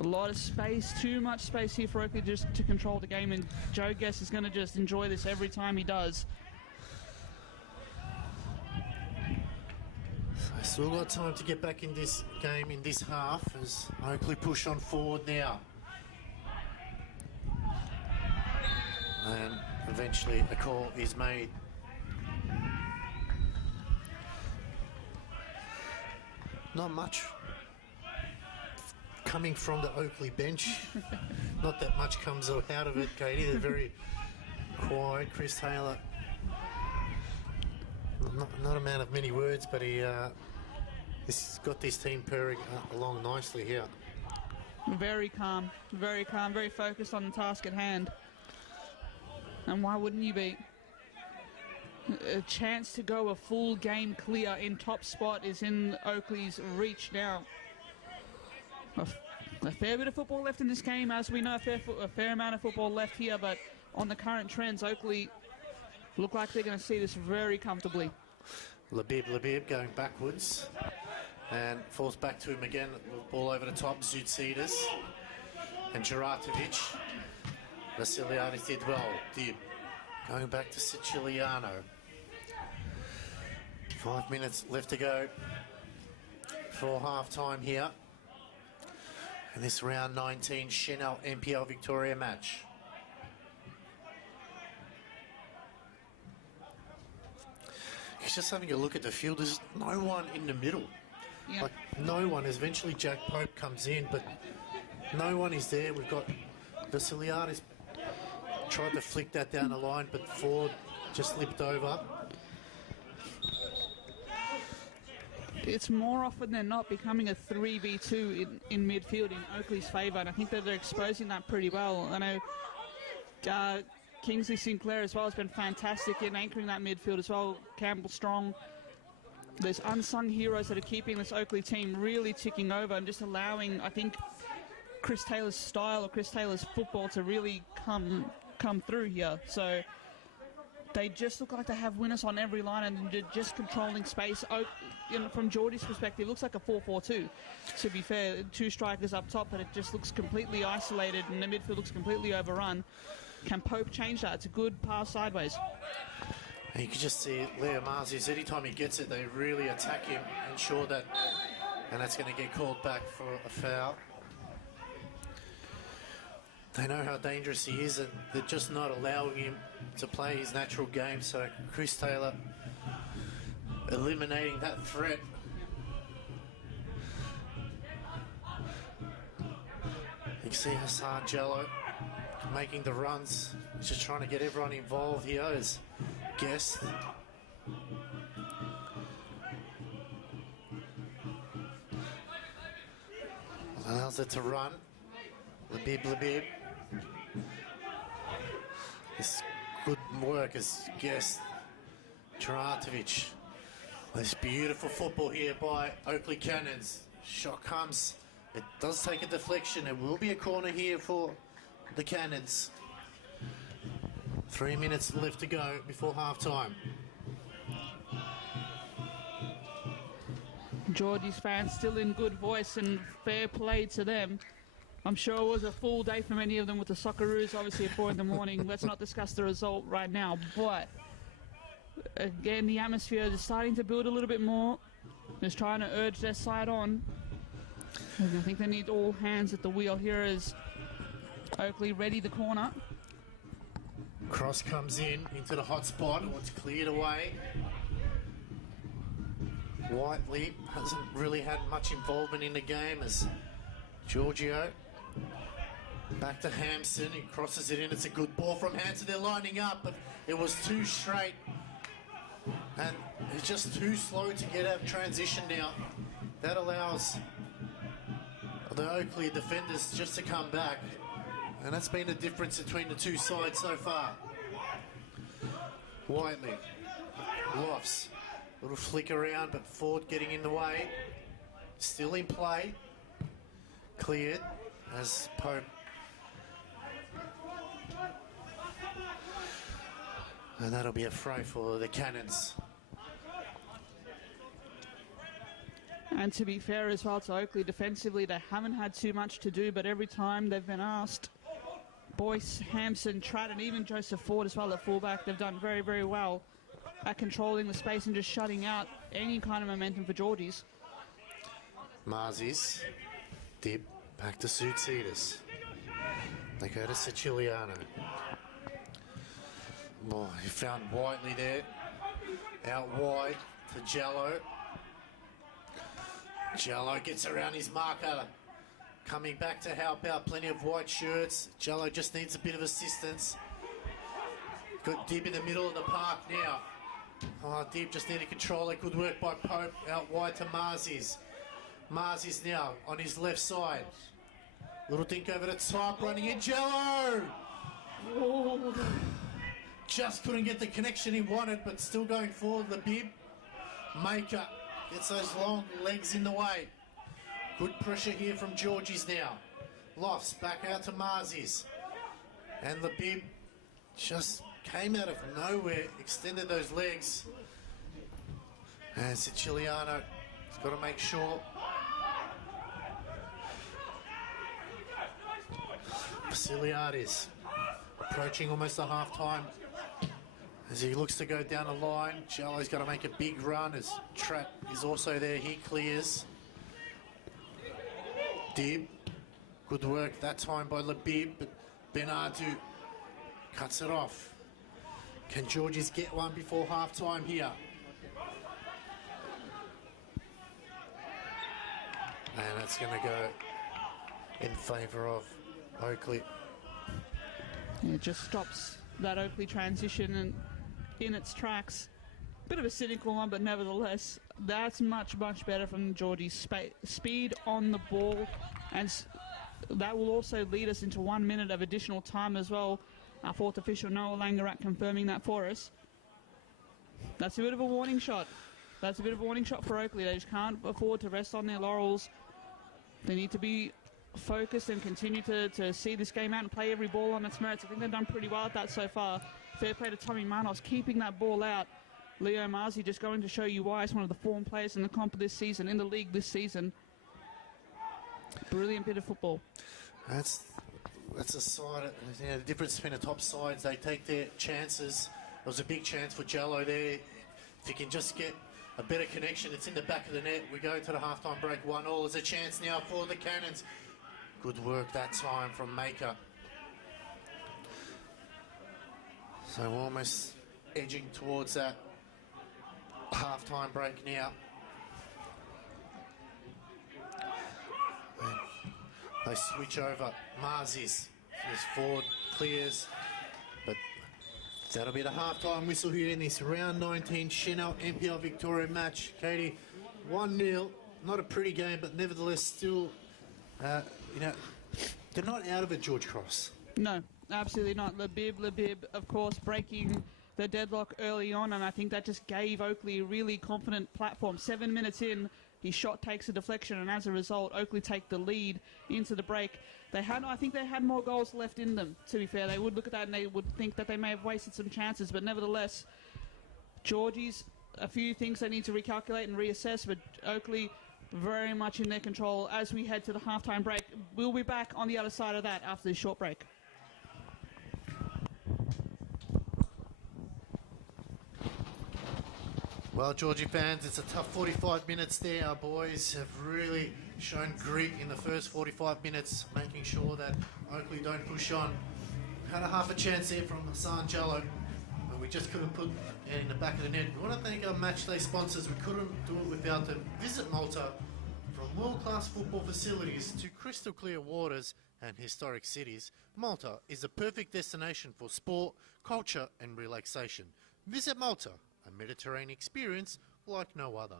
A lot of space, too much space here for Oakleigh just to control the game, and Joe Guess is going to just enjoy this every time he does. So still got time to get back in this game in this half as Oakleigh push on forward now. And eventually a call is made. not much coming from the Oakleigh bench. Not that much comes out of it, Katie. They're very quiet. Chris Taylor, not a man of many words, but he's got this team purring along nicely here. Very calm, very focused on the task at hand. And why wouldn't you be? A chance to go a full game clear in top spot is in Oakleigh's reach now. A fair bit of football left in this game, as we know, a fair amount of football left here, but on the current trends, Oakleigh look like they're going to see this very comfortably. Labib going backwards and falls back to him again. Ball over the top, Zutsidas and Juratovic. Vasiliadis did well. Dib going back to Siciliano. 5 minutes left to go for half time here in this round 19 Chanel NPL Victoria match. He's just having a look at the field. There's no one in the middle. Yeah. Like, no one. Eventually Jack Pope comes in, but no one is there. We've got Vasiliadis tried to flick that down the line, but Ford just slipped over. It's more often than not becoming a 3v2 in midfield in Oakleigh's favour, and I think that they're exposing that pretty well. I know Kingsley Sinclair as well has been fantastic in anchoring that midfield as well. Campbell Strong. There's unsung heroes that are keeping this Oakleigh team really ticking over and just allowing, I think, Chris Taylor's style or Chris Taylor's football to really come through here. So they just look like they have winners on every line and they're just controlling space. From Geordie's perspective, it looks like a 4-4-2. To be fair, two strikers up top, but it just looks completely isolated and the midfield looks completely overrun. Can Pope change that? It's a good pass sideways. And you can just see Leo Marzius, anytime he gets it, they really attack him, ensure that, and that's going to get called back for a foul. They know how dangerous he is, and they're just not allowing him to play his natural game. So Chris Taylor eliminating that threat. You can see Hassan Jello making the runs. He's just trying to get everyone involved here as guests. Allows it to run. Labib. This good work as guest. Juratovic. This beautiful football here by Oakleigh Cannons. Shot comes. It does take a deflection. It will be a corner here for the Cannons. 3 minutes left to go before half time. Geordie's fans still in good voice and fair play to them. I'm sure it was a full day for many of them with the Socceroos, obviously at 4 in the morning. Let's not discuss the result right now, but again, the atmosphere is starting to build a little bit more. Just trying to urge their side on. I think they need all hands at the wheel here as Oakleigh ready the corner. Cross comes into the hot spot. It's cleared away. Whiteley hasn't really had much involvement in the game as Giorgio back to Hampson. He crosses it in. It's a good ball from Hampson. They're lining up, but it was too straight. And it's just too slow to get out of transition now. That allows the Oakleigh defenders just to come back. And that's been the difference between the two sides so far. Whiteley, Lofts, little flick around, but Ford getting in the way. Still in play. Cleared as Pope. And that'll be a fray for the Cannons. And to be fair as well to Oakleigh, defensively they haven't had too much to do, but every time they've been asked, Boyce, Hampson, Tratt, and even Joseph Ford as well at fullback, they've done very, very well at controlling the space and just shutting out any kind of momentum for Geordies. Marzis, dip, back to Sutsidas. They go to Siciliano. Oh, he found Whiteley there. Out wide to Jello. Jello gets around his marker. Coming back to help out, plenty of white shirts. Jello just needs a bit of assistance. Got Dib in the middle of the park now. Oh, Dib just needed control. Good work by Pope out wide to Marzies. Marzies now on his left side. Little dink over the top, running in Jello. Oh. Just couldn't get the connection he wanted, but still going forward. The Bib. Maker gets those long legs in the way. Good pressure here from Georgie's now. Lofts back out to Marzies. And the Bib just came out of nowhere, extended those legs. And Siciliano has got to make sure. Vasiliadis approaching almost the half time. As he looks to go down the line, Jello's got to make a big run as Trap is also there. He clears. Dib, good work that time by Labib, but Benardu cuts it off. Can Georgies get one before half time here? And that's going to go in favour of Oakleigh. It just stops that Oakleigh transition in its tracks. Bit of a cynical one, but nevertheless, that's much better from Georgie's speed on the ball, and that will also lead us into 1 minute of additional time as well. Our fourth official, Noah Langerak, confirming that for us. That's a bit of a warning shot. That's a bit of a warning shot for Oakleigh. They just can't afford to rest on their laurels. They need to be focused and continue to see this game out and play every ball on its merits. I think they've done pretty well at that so far. Fair play to Tommy Manos, keeping that ball out. Leo Marzi just going to show you why he's one of the form players in the comp this season, in the league this season. Brilliant bit of football. That's a side, the difference between the top sides, they take their chances. There was a big chance for Jello there. If you can just get a better connection, it's in the back of the net. We go to the halftime break, 1-1. There's a chance now for the Cannons. Good work that time from Maker. So we're almost edging towards that halftime break now. And they switch over. Marzies is forward, clears, but that'll be the halftime whistle here in this round 19 Chanel NPL Victoria match. Katie, 1-0, not a pretty game, but nevertheless still, they're not out of it, George Cross. No, absolutely not. Labib, of course, breaking the deadlock early on, and I think that just gave Oakleigh a really confident platform. 7 minutes in, his shot takes a deflection, and as a result, Oakleigh take the lead into the break. I think they had more goals left in them, to be fair. They would look at that and they would think that they may have wasted some chances, but nevertheless, Georgie's a few things they need to recalculate and reassess, but Oakleigh very much in their control as we head to the halftime break. We'll be back on the other side of that after this short break. Well, Georgie fans, it's a tough 45 minutes there. Our boys have really shown grit in the first 45 minutes, making sure that Oakleigh don't push on. Had a half a chance there from Hassan Jello, but we just couldn't put it in the back of the net. We want to thank our matchday sponsors. We couldn't do it without them. Visit Malta. From world-class football facilities to crystal clear waters and historic cities, Malta is the perfect destination for sport, culture and relaxation. Visit Malta, a Mediterranean experience like no other.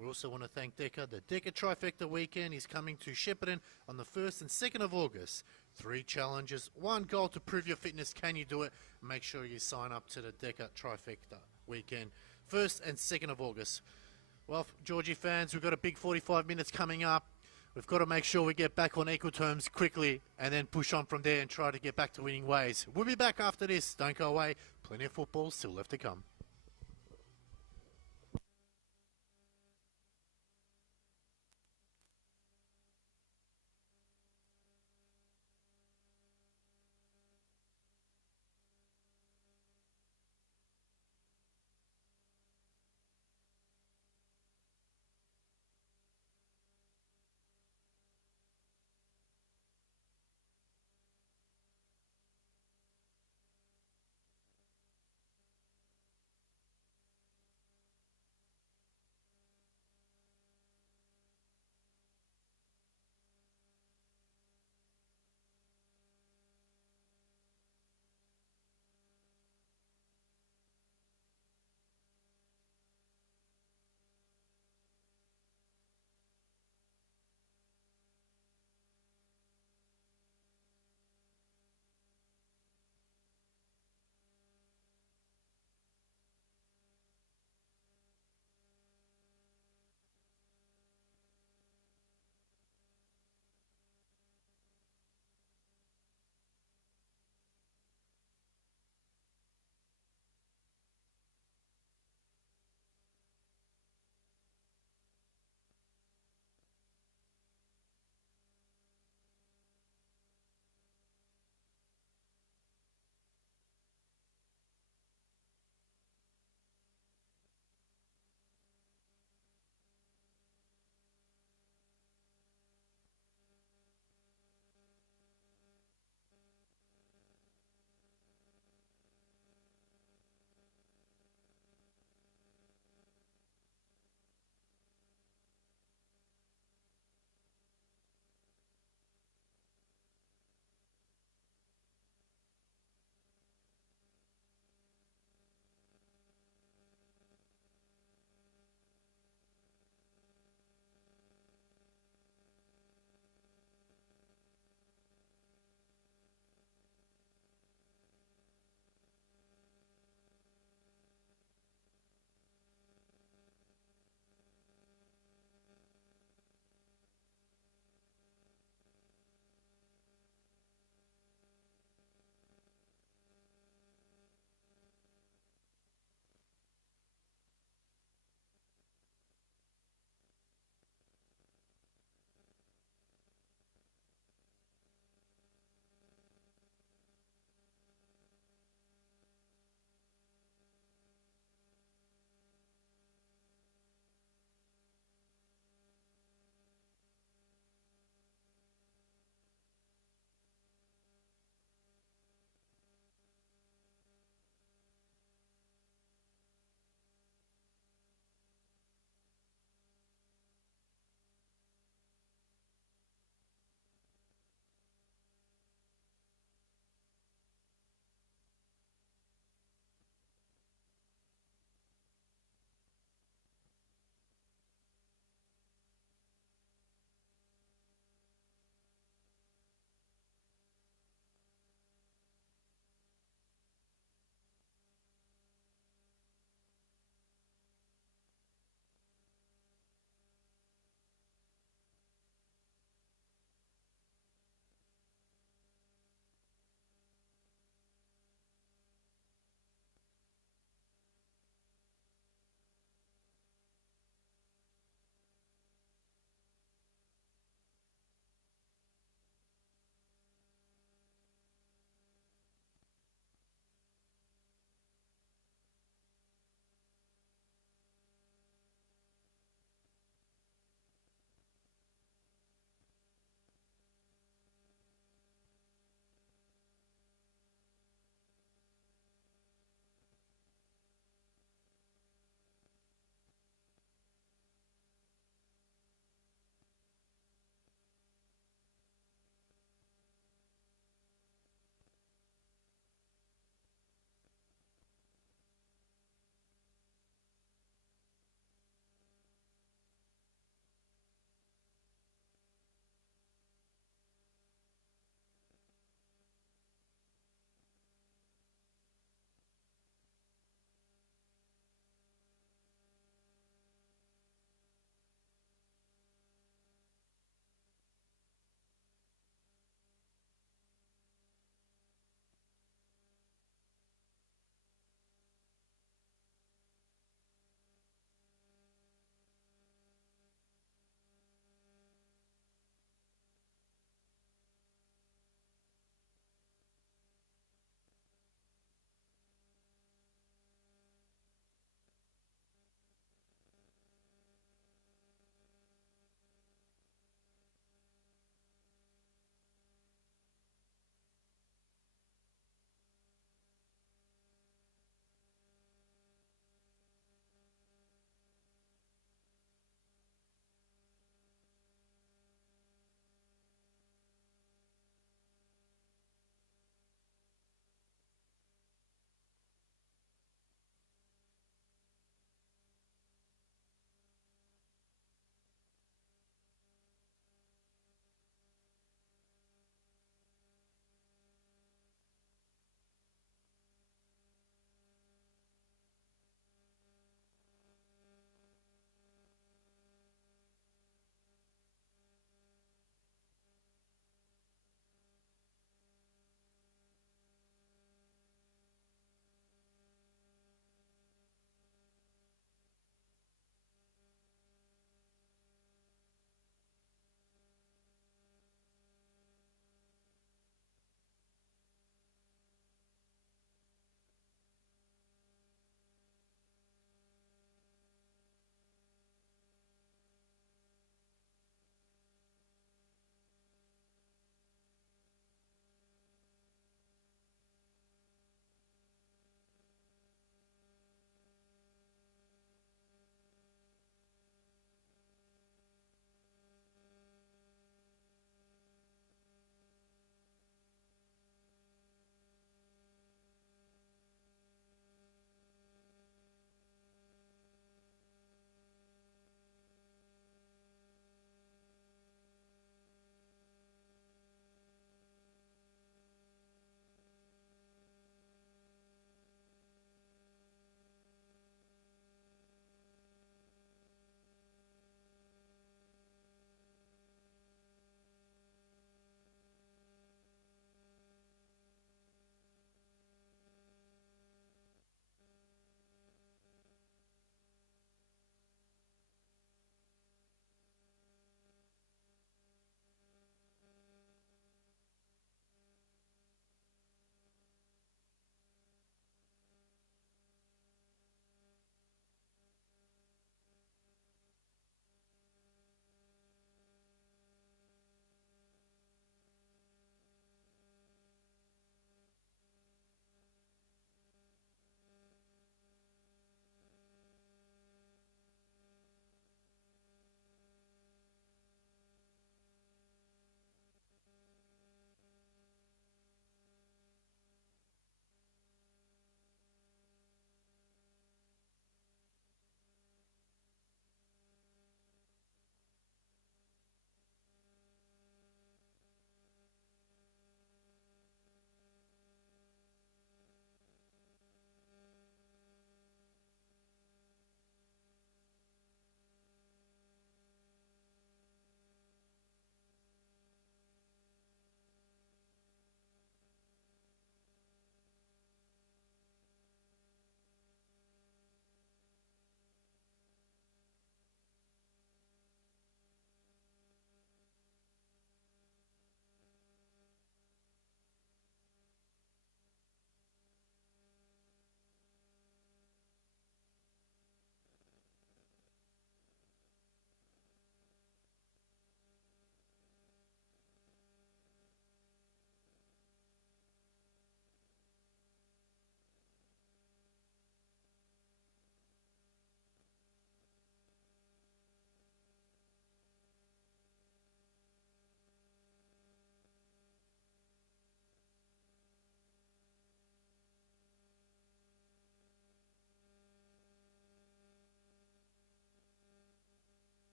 We also want to thank Decca. The Decca Trifecta weekend is coming to Shepparton on the 1st and 2nd of August. 3 challenges, 1 goal to prove your fitness. Can you do it? Make sure you sign up to the Decca Trifecta weekend, 1st and 2nd of August. Well, Georgie fans, we've got a big 45 minutes coming up. We've got to make sure we get back on equal terms quickly and then push on from there and try to get back to winning ways. We'll be back after this. Don't go away. Plenty of football still left to come.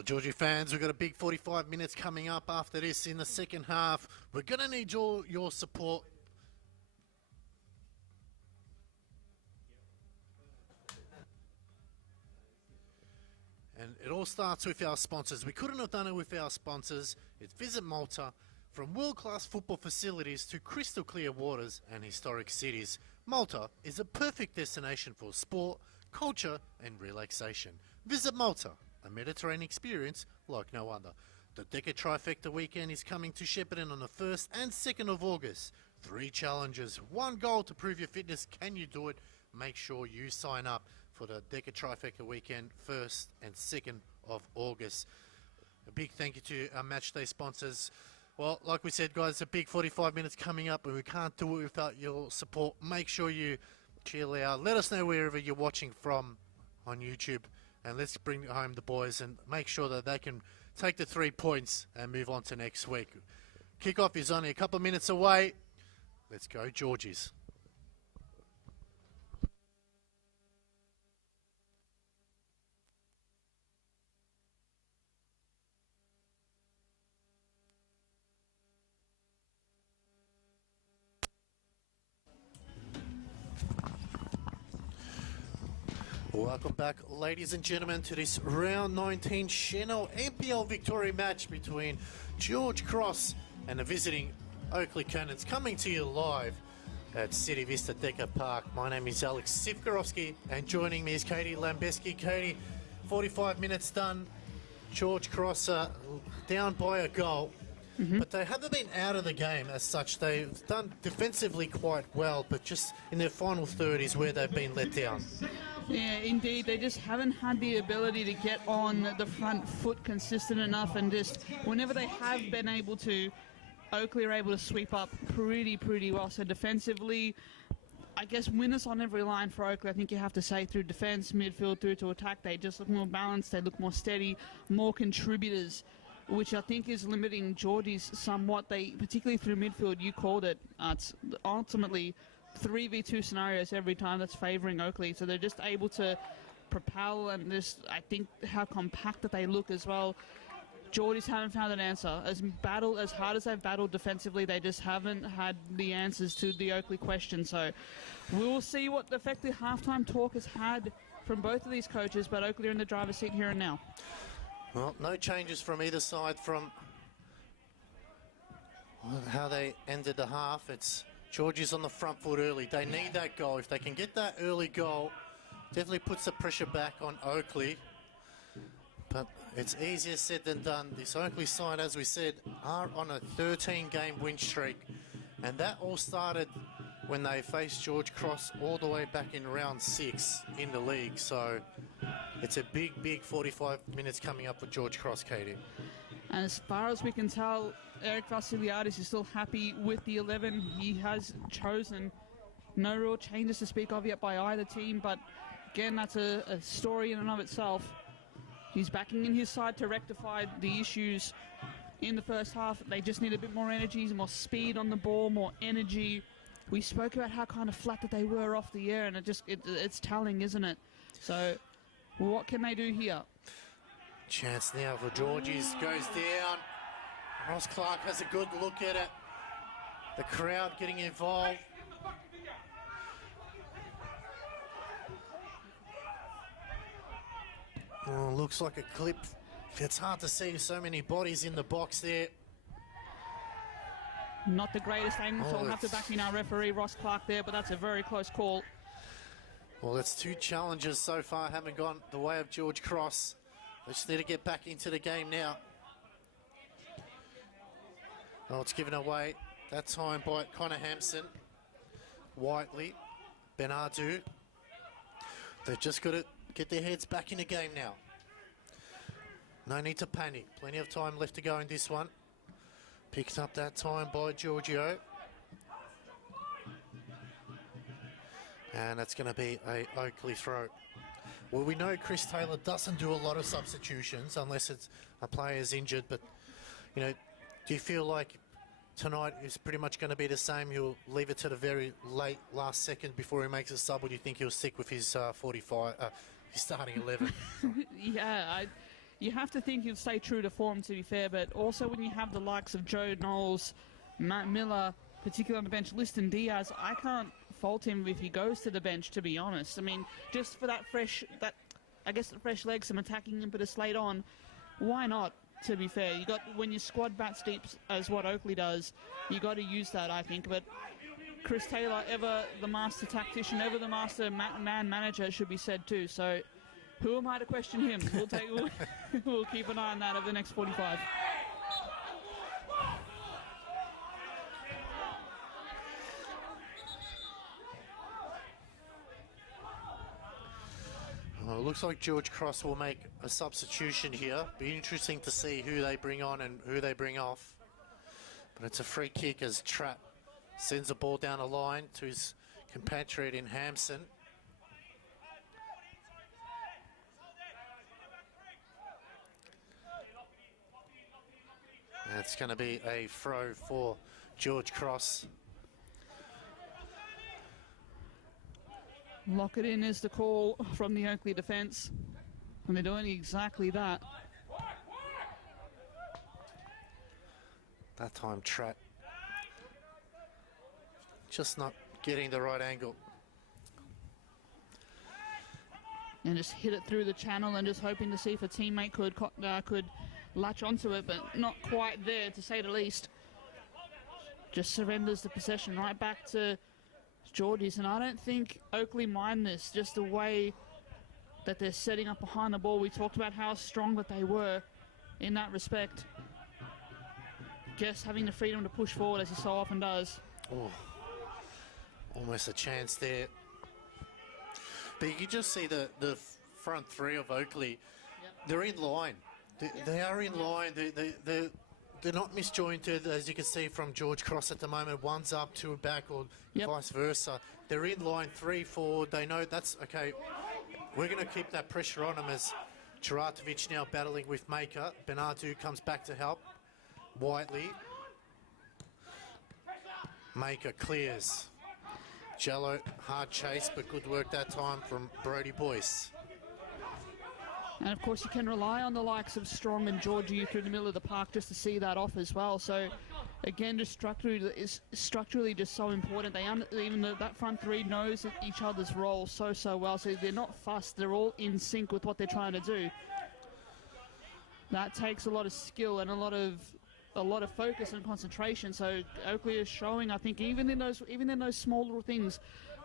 Well, Georgie fans, we've got a big 45 minutes coming up after this in the second half. We're going to need your support. And it all starts with our sponsors. We couldn't have done it with our sponsors. It's Visit Malta. From world-class football facilities to crystal clear waters and historic cities, Malta is a perfect destination for sport, culture and relaxation. Visit Malta, a Mediterranean experience like no other. The Decca Trifecta weekend is coming to Shepparton on the 1st and 2nd of August. 3 challenges, 1 goal to prove your fitness. Can you do it? Make sure you sign up for the Decca Trifecta weekend, 1st and 2nd of August. A big thank you to our matchday sponsors. Well, like we said, guys, a big 45 minutes coming up, and we can't do it without your support. Make sure you chill out. Let us know wherever you're watching from on YouTube, and let's bring home the boys and make sure that they can take the 3 points and move on to next week. Kickoff is only a couple of minutes away. Let's go, Georgies. Welcome back, ladies and gentlemen, to this round 19 Chanel NPL Victoria match between George Cross and the visiting Oakleigh Cannons, coming to you live at City Vista Decker Park. My name is Alex Sivkorowski, and joining me is Katie Lambeski. Katie, 45 minutes done. George Cross down by a goal, but they haven't been out of the game as such. They've done defensively quite well, but just in their final third is where they've been let down. Yeah, indeed. They just haven't had the ability to get on the front foot consistent enough, and just whenever they have been able to, Oakleigh are able to sweep up pretty well. So defensively, I guess winners on every line for Oakleigh. I think you have to say through defence, midfield, through to attack. They just look more balanced. They look more steady, more contributors, which I think is limiting Georgie's somewhat. They, particularly through midfield, you called it. It's ultimately 3v2 scenarios every time that's favouring Oakleigh, so they're just able to propel, and just I think how compact that they look as well. Geordies haven't found an answer. As hard as they've battled defensively, they just haven't had the answers to the Oakleigh question. So we'll see what effect the halftime talk has had from both of these coaches, but Oakleigh are in the driver's seat here and now. Well, no changes from either side from how they ended the half. It's Georgie's on the front foot early. They need that goal. If they can get that early goal, definitely puts the pressure back on Oakleigh. But it's easier said than done. This Oakleigh side, as we said, are on a 13-game win streak. And that all started when they faced George Cross all the way back in round 6 in the league. So it's a big 45 minutes coming up with George Cross, Katie. And as far as we can tell, Eric Vassiliadis is still happy with the 11 he has chosen. No real changes to speak of yet by either team, but again, that's a story in and of itself. He's backing in his side to rectify the issues in the first half. They just need a bit more energy, more speed on the ball, more energy. We spoke about how kind of flat that they were off the air, and it's telling, isn't it? So what can they do here? Chance now for Georgies, goes down. Ross Clark has a good look at it. The crowd getting involved. Oh, looks like a clip. It's hard to see so many bodies in the box there. Not the greatest angle, so I'll have to back in our referee, Ross Clark, there, but that's a very close call. Well, it's 2 challenges so far, haven't gone the way of George Cross. They just need to get back into the game now. Oh, it's given away that time by Connor Hampson, Whiteley, Benardu. They've just got to get their heads back in the game now. No need to panic. Plenty of time left to go in this one. Picked up that time by Giorgio. And that's going to be a Oakleigh throw. Well, we know Chris Taylor doesn't do a lot of substitutions unless it's a player's injured, but, you know, do you feel like tonight is pretty much going to be the same? He'll leave it to the very late last second before he makes a sub, or do you think he'll stick with his his starting 11? Yeah, you have to think he'll stay true to form, to be fair, but also when you have the likes of Joe Knowles, Matt Miller, particularly on the bench, Liston Diaz, I can't fault him if he goes to the bench, to be honest. I mean, just for that fresh legs, some attacking impetus late on, why not, to be fair? You got, when your squad bats deep as what Oakleigh does, you got to use that, I think. But Chris Taylor, ever the master tactician, ever the master man manager, should be said too. So who am I to question him? We'll keep an eye on that over the next 45. Well, it looks like George Cross will make a substitution here. Be interesting to see who they bring on and who they bring off. But it's a free kick as Trapp sends the ball down the line to his compatriot in Hampson. And it's going to be a throw for George Cross. Lock it in is the call from the Oakleigh defence, and they're doing exactly that. That time Trapp just not getting the right angle. And just hit it through the channel and just hoping to see if a teammate could latch onto it, but not quite there, to say the least. Just surrenders the possession right back to Geordies, and I don't think Oakleigh mind this, just the way that they're setting up behind the ball. We talked about how strong that they were in that respect. Just having the freedom to push forward as he so often does. Oh, almost a chance there. But you can just see the front three of Oakleigh. Yep. They're in line. They are in line. They're not misjointed, as you can see from George Cross at the moment. One's up, two back, or vice versa. They're in line 3 forward. They know that's okay. We're going to keep that pressure on them as Chiratovic now battling with Maker. Benatu comes back to help. Whiteley. Maker clears. Jello, hard chase, but good work that time from Brody Boyce. And of course, you can rely on the likes of Strong and Georgie through the middle of the park just to see that off as well. So, again, just structurally just so important. That front three knows each other's role so well. So they're not fussed. They're all in sync with what they're trying to do. That takes a lot of skill and a lot of focus and concentration. So Oakleigh is showing, I think, even in those small little things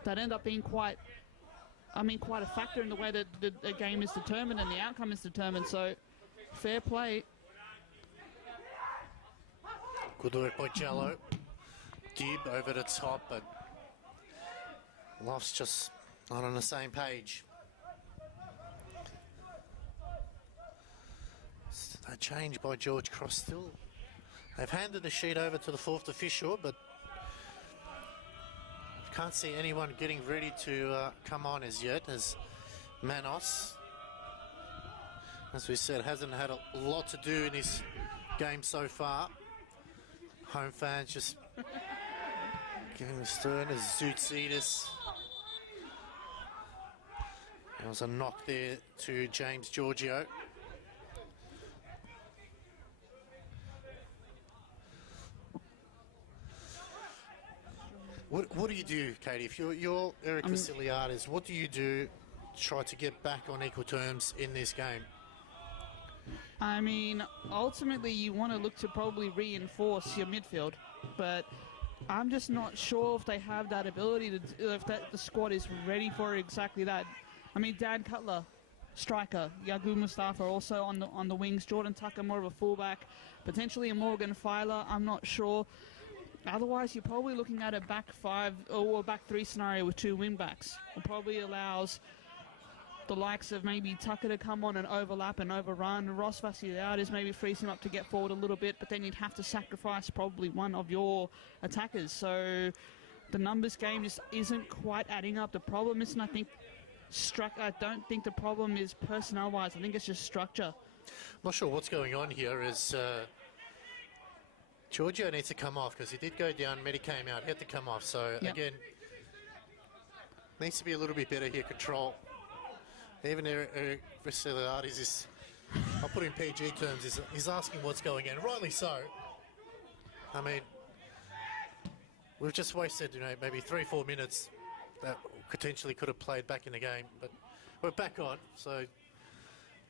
that end up being quite a factor in the way that the game is determined and the outcome is determined. So, fair play. Good work by Jello. Dib over the top, but Loft's just not on the same page. A change by George Cross still. They've handed the sheet over to the fourth official, but can't see anyone getting ready to come on as yet, as Manos, as we said, hasn't had a lot to do in this game so far. Home fans just giving the stern as Zoutsidis. There was a knock there to James Giorgio. What do you do, Katie? If you're Eric Vasiliadis, what do you do to try to get back on equal terms in this game? I mean, ultimately you want to look to probably reinforce your midfield, but I'm just not sure if they have that ability if the squad is ready for exactly that. I mean, Dan Cutler, striker, Yagu Mustafa also on the wings, Jordan Tucker more of a fullback, potentially a Morgan Filer, I'm not sure. Otherwise, you're probably looking at a back five or a back three scenario with 2 wing backs. It probably allows the likes of maybe Tucker to come on and overlap and overrun. Ross Vasiliadis maybe frees him up to get forward a little bit, but then you'd have to sacrifice probably one of your attackers. So the numbers game just isn't quite adding up. The problem isn't, I don't think the problem is personnel-wise. I think it's just structure. I'm not sure what's going on here. Giorgio needs to come off because he did go down, Medi came out, he had to come off. So again, needs to be a little bit better here, control. Even Eric Vasiliadis is I'll put in PG terms, he's asking what's going on. Rightly so. I mean, we've just wasted, maybe 3-4 minutes that potentially could have played back in the game. But we're back on, so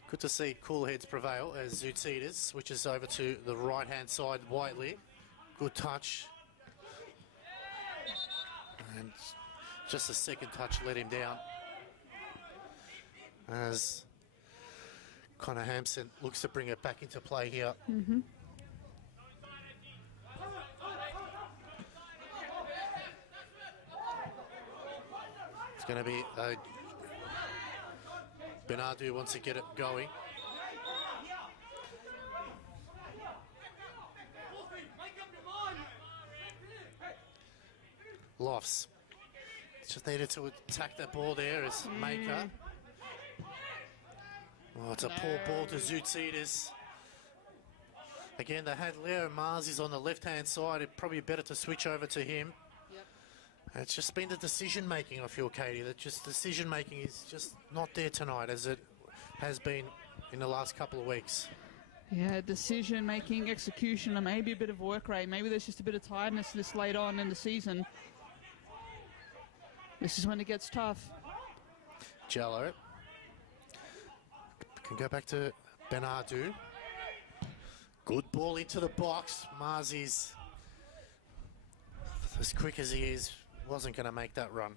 good to see cool heads prevail as Zootsidis switches over to the right-hand side, Whiteley. Good touch. And just a second touch let him down. As Connor Hampson looks to bring it back into play here. Mm-hmm. It's going to be Bernardo wants to get it going. Lofts just needed to attack that ball there as Maker. Oh, it's a poor ball to Zootsidis. Again, they had Leo Marzi's on the left-hand side. It's probably better to switch over to him. Yep. And it's just been the decision-making, I feel, Katie. That just decision-making is just not there tonight as it has been in the last couple of weeks. Yeah, decision-making, execution, and maybe a bit of work rate. Maybe there's just a bit of tiredness this late on in the season. This is when it gets tough. Jello can go back to Bernardo. Good ball into the box. Marzi's, as quick as he is, wasn't going to make that run.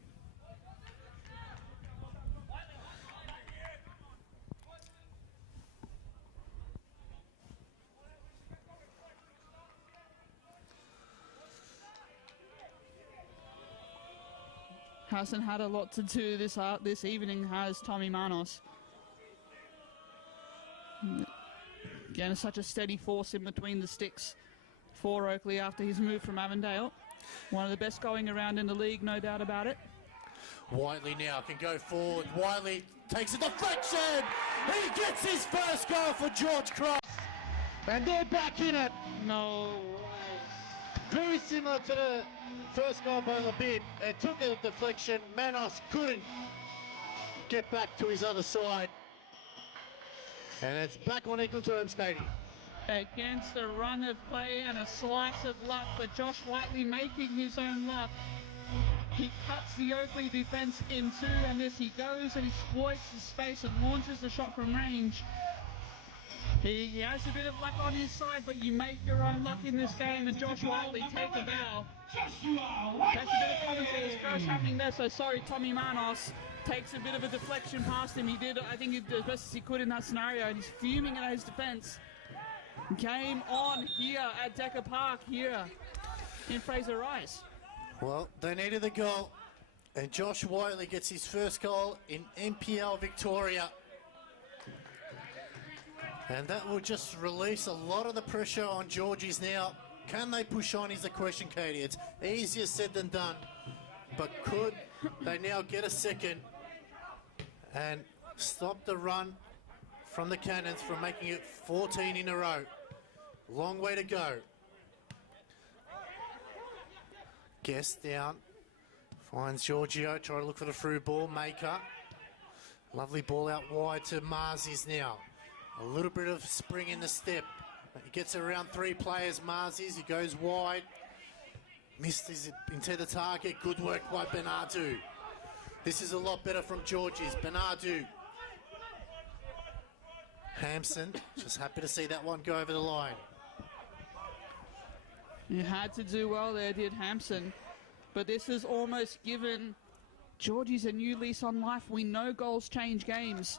Hasn't had a lot to do this evening, has Tommy Manos. Again, such a steady force in between the sticks for Oakleigh after his move from Avondale. One of the best going around in the league, no doubt about it. Whiteley now can go forward. Whiteley takes a deflection. He gets his first goal for George Cross. And they're back in it. No way. Very similar to the first goal by Labib. It took a deflection. Manos couldn't get back to his other side. And it's back on equal terms, Katie. Against a run of play and a slice of luck, but Josh Whiteley making his own luck. He cuts the Oakleigh defence in two, and as he goes and exploits the space and launches the shot from range. He has a bit of luck on his side, but you make your own luck in this game, and Josh Whiteley take a bow. That's a bit of commentator's curse happening there, so sorry, Tommy Manos takes a bit of a deflection past him. He did, I think, he did as best as he could in that scenario, and he's fuming at his defence. Game on here at Decker Park here in Fraser Rice. Well, they needed the goal, and Josh Whiteley gets his first goal in NPL Victoria. And that will just release a lot of the pressure on Georgies now. Can they push on is the question, Katie. It's easier said than done. But could they now get a second and stop the run from the Cannons from making it 14 in a row? Long way to go. Guest down. Finds Giorgio. Try to look for the through ball. Maker. Lovely ball out wide to Marzi's now. A little bit of spring in the step. He gets around three players. Marzi's. He goes wide. Missed his into the target. Good work by Bernardo. This is a lot better from Georges. Bernardo. Hampson. Just happy to see that one go over the line. You had to do well there, did Hampson. But this has almost given Georgies a new lease on life. We know goals change games.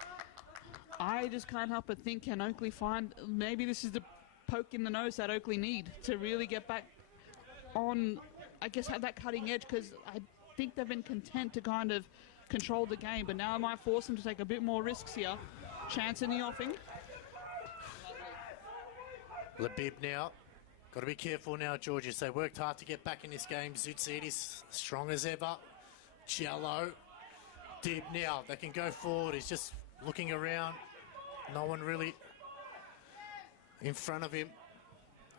I just can't help but think, can Oakleigh find, maybe this is the poke in the nose that Oakleigh need to really get back on, I guess, have that cutting edge, because I think they've been content to kind of control the game, but now it might force them to take a bit more risks here. Chance in the offing. Labib now. Got to be careful now, Georges. They worked hard to get back in this game. Zootsidis strong as ever. Jello. Dib now. They can go forward. He's just looking around. No one really in front of him.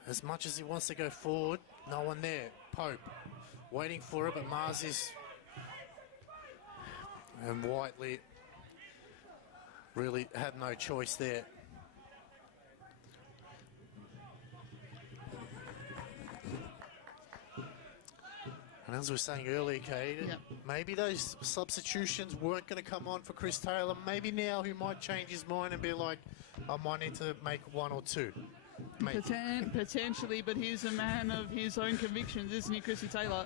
As much as he wants to go forward, no one there. Pope waiting for it, but Mars is... And Whiteley really had no choice there. And as we were saying earlier, Kate, maybe those substitutions weren't going to come on for Chris Taylor. Maybe now he might change his mind and be like, I might need to make one or two. Potentially, but he's a man of his own convictions, isn't he, Chrissy Taylor?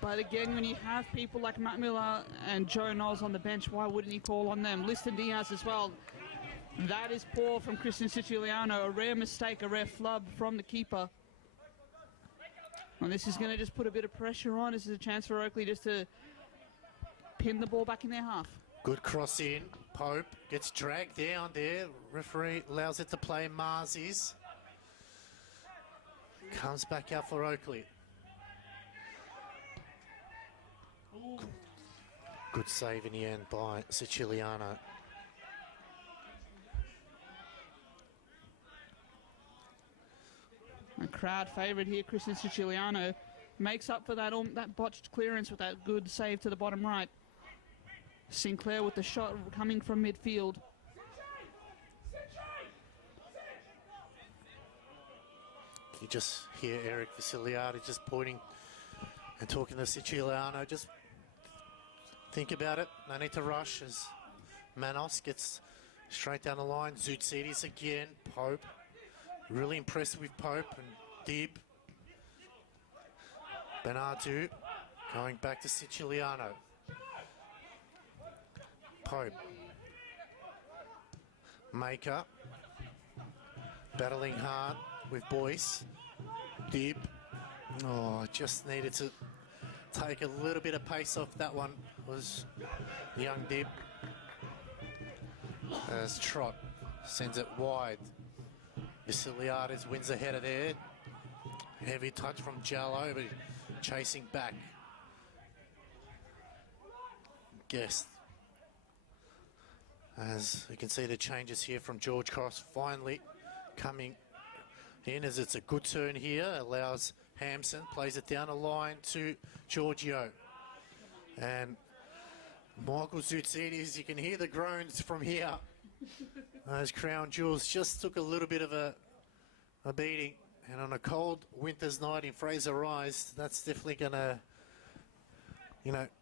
But again, when you have people like Matt Miller and Joe Knowles on the bench, why wouldn't he call on them? Liston Diaz as well. That is poor from Christian Siciliano. A rare mistake, a rare flub from the keeper. And this is going to just put a bit of pressure on. This is a chance for Oakleigh just to pin the ball back in their half. Good cross in. Pope gets dragged down there. Referee allows it to play. Marzies comes back out for Oakleigh. Good save in the end by Siciliano. A crowd favourite here, Christian Siciliano, makes up for that botched clearance with that good save to the bottom right. Sinclair with the shot coming from midfield. You just hear Eric Vasiliades just pointing and talking to Siciliano. Just think about it. No need to rush as Manos gets straight down the line. Zoutsidis again. Pope. Really impressed with Pope and Dib. Bernardo going back to Siciliano. Pope. Maker. Battling hard with Boyce. Dib. Oh, just needed to take a little bit of pace off that one. Was young Dib. As Trot sends it wide. Vasiliades wins the header there. Heavy touch from Jallo, but chasing back. Guest. As you can see the changes here from George Cross finally coming in as it's a good turn here. Allows Hampson, plays it down the line to Giorgio. And Michael Zoutsidis, you can hear the groans from here. Those crown jewels just took a little bit of a beating. And on a cold winter's night in Fraser Rise, that's definitely going to,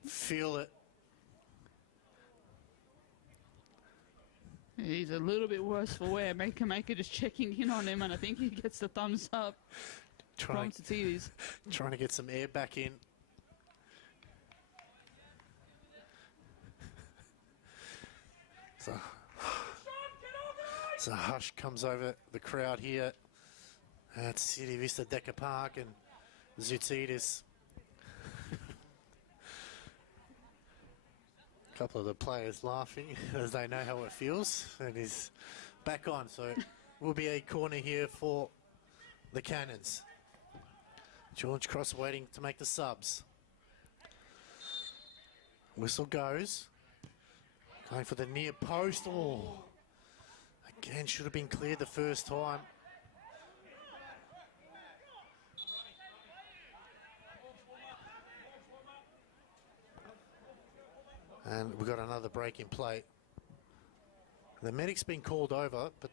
feel it. He's a little bit worse for wear. Maker just checking in on him, and I think he gets the thumbs up from Zoutsidis. Trying to get some air back in. So hush comes over the crowd here at City Vista Decker Park, and Zoutsidis. A couple of the players laughing as they know how it feels, and he's back on. So will be a corner here for the Cannons. George Cross waiting to make the subs. Whistle goes. Going for the near post. Oh, again, should have been cleared the first time. And we've got another break in play. The medic's been called over, but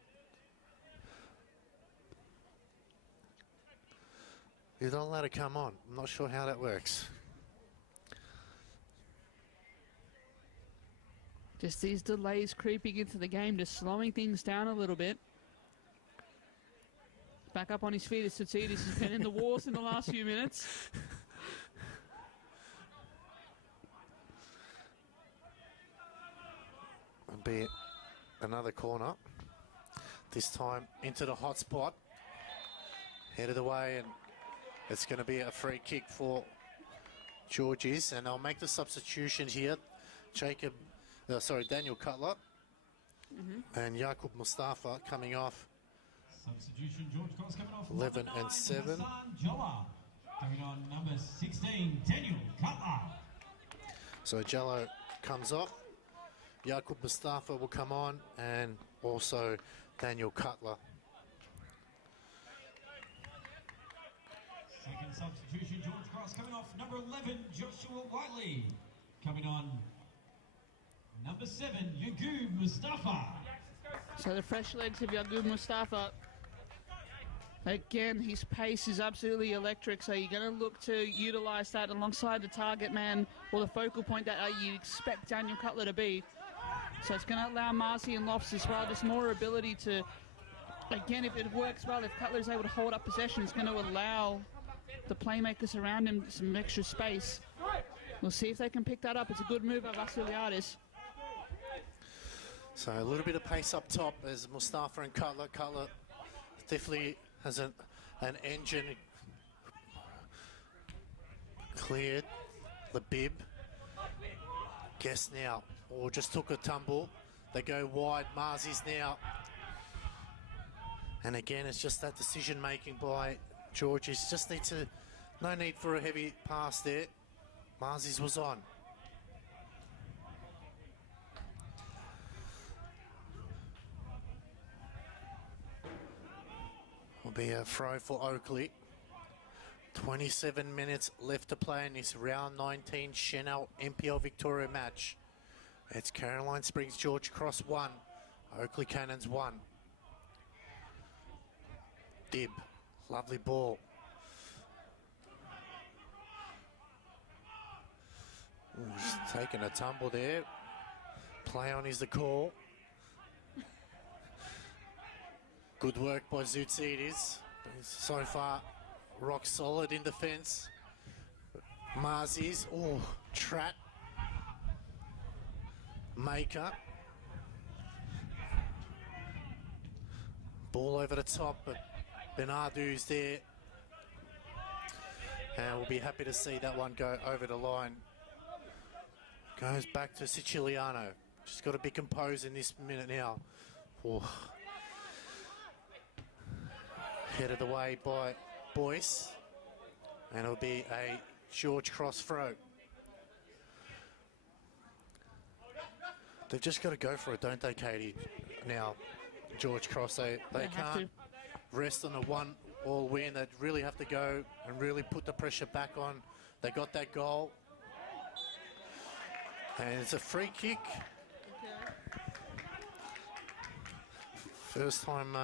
he's not allowed to come on. I'm not sure how that works. Just these delays creeping into the game, just slowing things down a little bit. Back up on his feet as Zoutsidis has been in the wars in the last few minutes. It'll be another corner. This time into the hot spot. Headed away, and it's going to be a free kick for Georges. And I'll make the substitution here. Daniel Cutler and Jakub Mustafa coming off. Substitution, George Cross coming off. 11 and 7. Coming on number 16, Daniel Cutler. So Jallo comes off. Jakub Mustafa will come on, and also Daniel Cutler. Second substitution, George Cross coming off. Number 11, Joshua Whiteley. Coming on number 7, Yagub Mustafa. So the fresh legs of Yagub Mustafa Again, his pace is absolutely electric, so you're going to look to utilise that alongside the target man or the focal point that you expect Daniel Cutler to be. So it's going to allow Marcy and Lofts as well just more ability to, again, if it works well, if Cutler is able to hold up possession, it's going to allow the playmakers around him some extra space. We'll see if they can pick that up. It's a good move by Vassiliadis. So a little bit of pace up top as Mustafa and Cutler. Cutler definitely has an engine. Cleared. Labib. Guess now. Or just took a tumble. They go wide. Marzi's now. And again, it's just that decision making by Georges. Just need to, no need for a heavy pass there. Marzi's was on. Will be a throw for Oakleigh. 27 minutes left to play in this round 19 Chanel NPL Victoria match. It's Caroline Springs George Cross 1, Oakleigh Cannons 1. Dib, lovely ball. Ooh, just taking a tumble there. Play on is the call. Good work by Zoutsidis. So far, rock solid in defence. Marzi's, oh, Trat. Maker. Ball over the top, but Bernardo's there. And we'll be happy to see that one go over the line. Goes back to Siciliano. Just got to be composed in this minute now. Oh. Headed away by Boyce. And it'll be a George Cross throw. They've just got to go for it, don't they, Katie? Now, George Cross, they can't rest on a 1-all win. They really have to go and really put the pressure back on. They got that goal. And it's a free kick. First time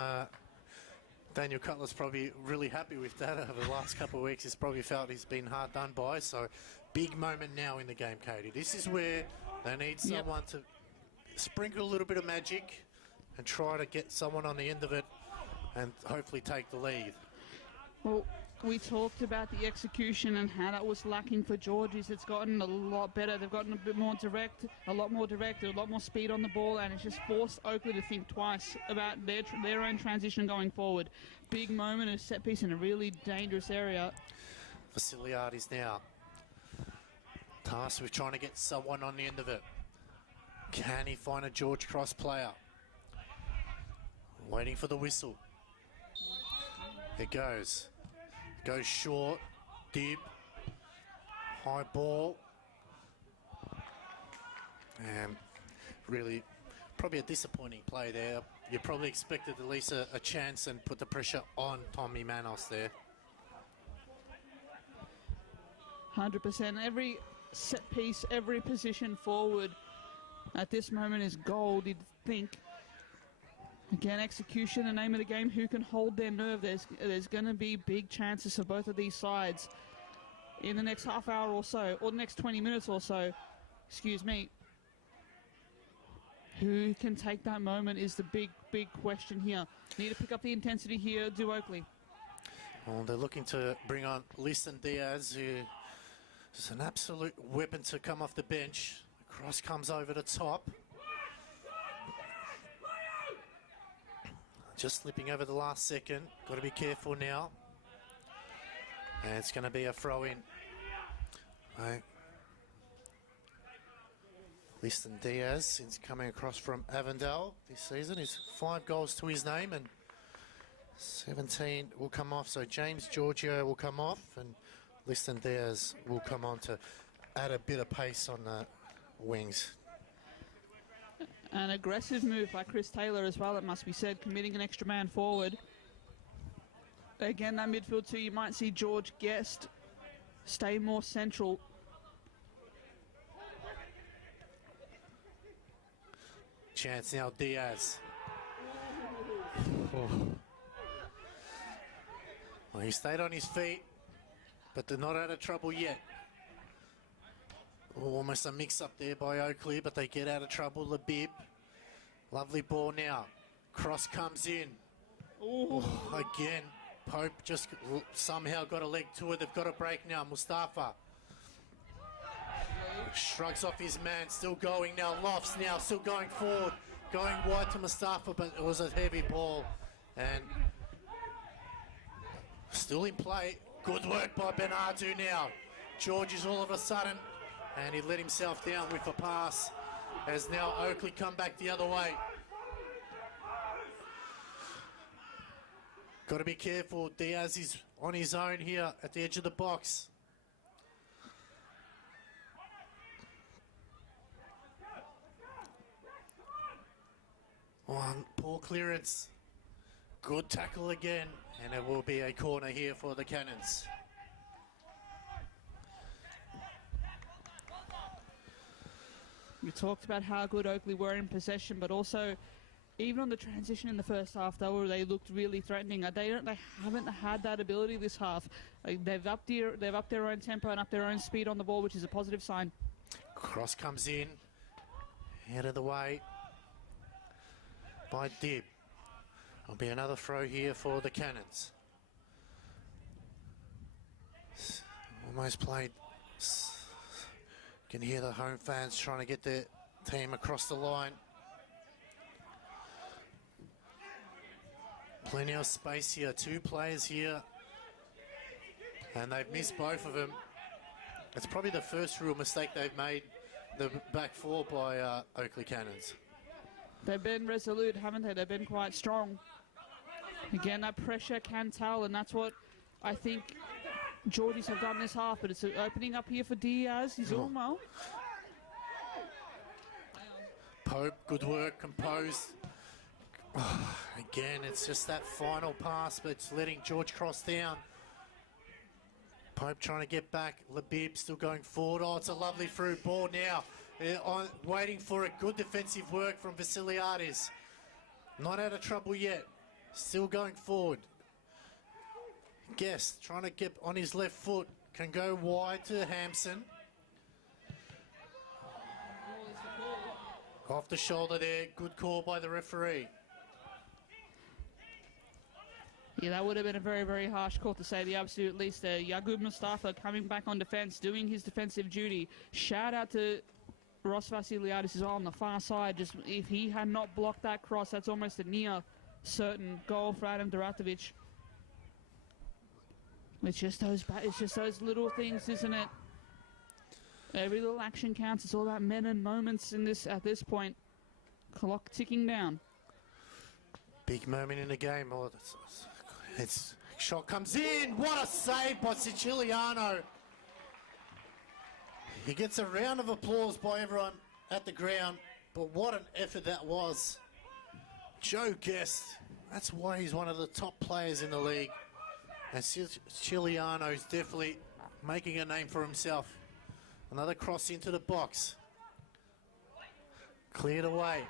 Daniel Cutler's probably really happy with that over the last couple of weeks. He's probably felt he's been hard done by. So, big moment now in the game, Katie. This is where they need someone to sprinkle a little bit of magic and try to get someone on the end of it and hopefully take the lead. Well, we talked about the execution and how that was lacking for Georges. It's gotten a lot better. They've gotten a bit more direct, a lot more speed on the ball, and it's just forced Oakleigh to think twice about their own transition going forward. Big moment, a set piece in a really dangerous area. Vassiliadis now tasked with trying to get someone on the end of it. Can he find a George Cross player? Waiting for the whistle. It goes. Goes short. Dib. High ball. And really, probably a disappointing play there. You probably expected at least a chance and put the pressure on Tommy Manos there. 100%. Every set piece, every position forward at this moment is gold, you'd think. Again, execution, the name of the game. Who can hold their nerve? There's going to be big chances for both of these sides in the next half hour or so, or the next 20 minutes or so. Excuse me. Who can take that moment is the big question here. Need to pick up the intensity here, do Oakleigh. Well, they're looking to bring on Liston Diaz, who is an absolute weapon to come off the bench. The cross comes over the top. Just slipping over the last second. Got to be careful now. And it's going to be a throw-in. Right. Liston Diaz, since coming across from Avondale this season, is 5 goals to his name and 17 will come off. So James Giorgio will come off and Liston Diaz will come on to add a bit of pace on the wings. An aggressive move by Chris Taylor as well, it must be said, committing an extra man forward. Again, that midfield too, you might see George Guest stay more central. Chance now, Diaz. Oh. Well, he stayed on his feet, but they're not out of trouble yet. Almost a mix-up there by Oakleigh, but they get out of trouble. Labib. Lovely ball now. Cross comes in. Oh, again, Pope just somehow got a leg to it. They've got a break now. Mustafa shrugs off his man, still going now. Lofts now, still going forward. Going wide to Mustafa, but it was a heavy ball. And still in play. Good work by Bernardo now. George is all of a sudden, and he let himself down with a pass, as now Oakleigh come back the other way. Got to be careful. Diaz is on his own here at the edge of the box. One poor clearance. Good tackle again, and it will be a corner here for the Cannons. We talked about how good Oakleigh were in possession, but also even on the transition in the first half, they looked really threatening. They haven't had that ability this half. They've upped their own tempo and upped their own speed on the ball, which is a positive sign. Cross comes in, out of the way by Dib. There'll be another throw here for the Cannons. Almost played. Can hear the home fans trying to get their team across the line. Plenty of space here. Two players here, and they've missed both of them. It's probably the first real mistake they've made, the back four by Oakleigh Cannons. They've been resolute, haven't they? They've been quite strong. Again, that pressure can tell, and that's what I think Geordies have done this half, but it's opening up here for Diaz. He's doing well. Pope, good work, composed. Oh, again, it's just that final pass, but it's letting George cross down. Pope trying to get back. Labib still going forward. Oh, it's a lovely through ball now. Waiting for it. Good defensive work from Vasiliadis. Not out of trouble yet. Still going forward. Guest trying to get on his left foot. Can go wide to Hampson. Off the shoulder there. Good call by the referee. Yeah, that would have been a very, very harsh call, to say the absolute least there. Yaqub Mustafa coming back on defence, doing his defensive duty. Shout out to Ross Vasiliadis as well on the far side. Just if he had not blocked that cross, that's almost a near certain goal for Adam Duratovic. It's just those little things, isn't it? Every little action counts. It's all about men and moments in this at this point. Clock ticking down. Big moment in the game. Oh, it's shot comes in. What a save by Siciliano. He gets a round of applause by everyone at the ground, but what an effort that was. Joe Guest, that's why he's one of the top players in the league. And Siciliano's definitely making a name for himself. Another cross into the box. Cleared away.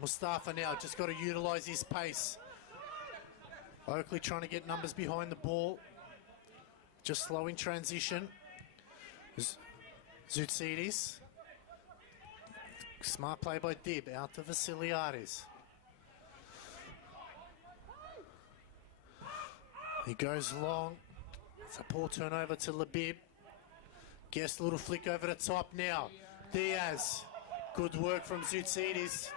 Mustafa now just got to utilise his pace. Oakleigh trying to get numbers behind the ball. Just slow in transition. Zoutsidis. Smart play by Dib. Out to Vasiliadis. He goes long. It's a poor turnover to Labib. Guest little flick over the top now. Diaz. Good work from Zoutsidis.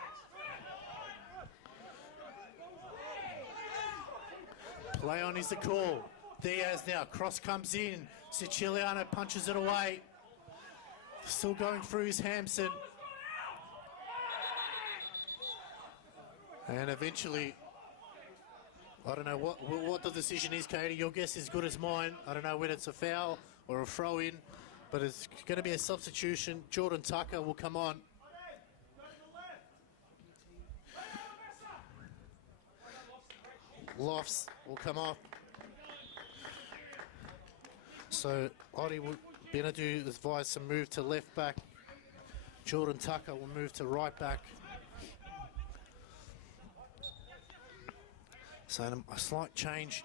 Play on is the call. Diaz now. Cross comes in. Siciliano punches it away. Still going through his Hampson. And eventually, I don't know what the decision is, Katie. Your guess is as good as mine. I don't know whether it's a foul or a throw-in, but it's going to be a substitution. Jordan Tucker will come on. Lofts will come off. So Odi will Benadu advise some move to left back. Jordan Tucker will move to right back. So a slight change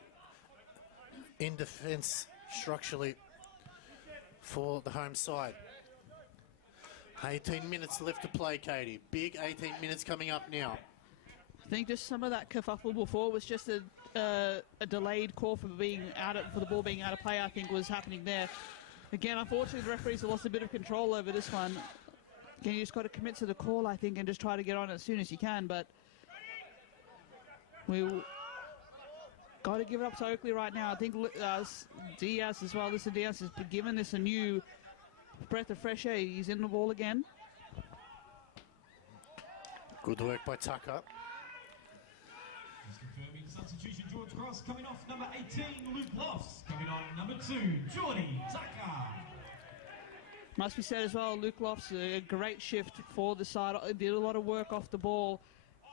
in defence structurally for the home side. 18 minutes left to play, Katie. Big 18 minutes coming up now. I think just some of that kerfuffle before was just a delayed call for the ball being out of play, I think, was happening there. Again, unfortunately, the referees have lost a bit of control over this one. Again, you just got to commit to the call, I think, and just try to get on as soon as you can. But we'll got to give it up to Oakleigh right now. I think Diaz as well. Listen, Diaz has given this a new breath of fresh air. He's in the ball again. Good work by Tucker. Just confirming substitution, George Cross coming off number 18, Luke Lofts. Coming on number 2, Geordie Tucker. Must be said as well, Luke Lofts, a great shift for the side. Did a lot of work off the ball.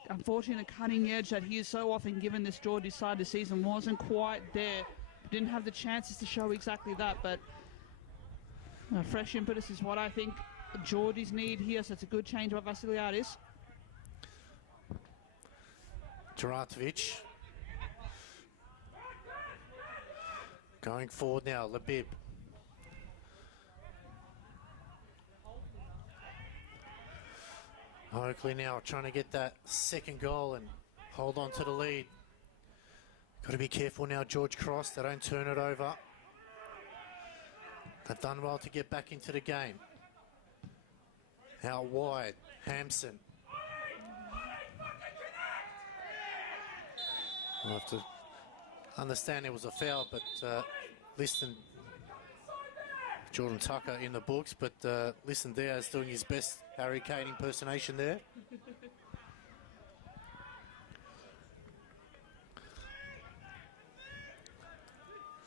Unfortunately, the cutting edge that he is so often given this Geordie side this season wasn't quite there. Didn't have the chances to show exactly that, but fresh impetus is what I think Geordie's need here, so it's a good change by Vasiliadis. Duratovic. Going forward now, Labib. Oakleigh now trying to get that second goal and hold on to the lead. Got to be careful now, George Cross. They don't turn it over. They've done well to get back into the game. Out wide, Hampson. We'll have to understand it was a foul, but listen, Jordan Tucker in the books, but listen, Diaz doing his best Harry Kane impersonation there.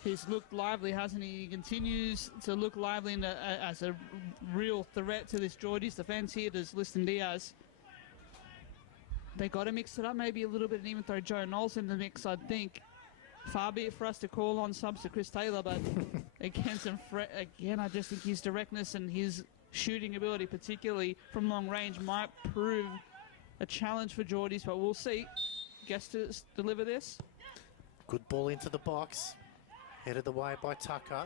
He's looked lively, hasn't he? He continues to look lively as a real threat to this Geordie's defence here. Does Liston Diaz. They got to mix it up maybe a little bit and even throw Joe Knowles in the mix, I think. Far be it for us to call on subs to Chris Taylor, but again, I just think his directness and his shooting ability, particularly from long range, might prove a challenge for Geordies, but we'll see. Guess to deliver this. Good ball into the box. Headed away by Tucker.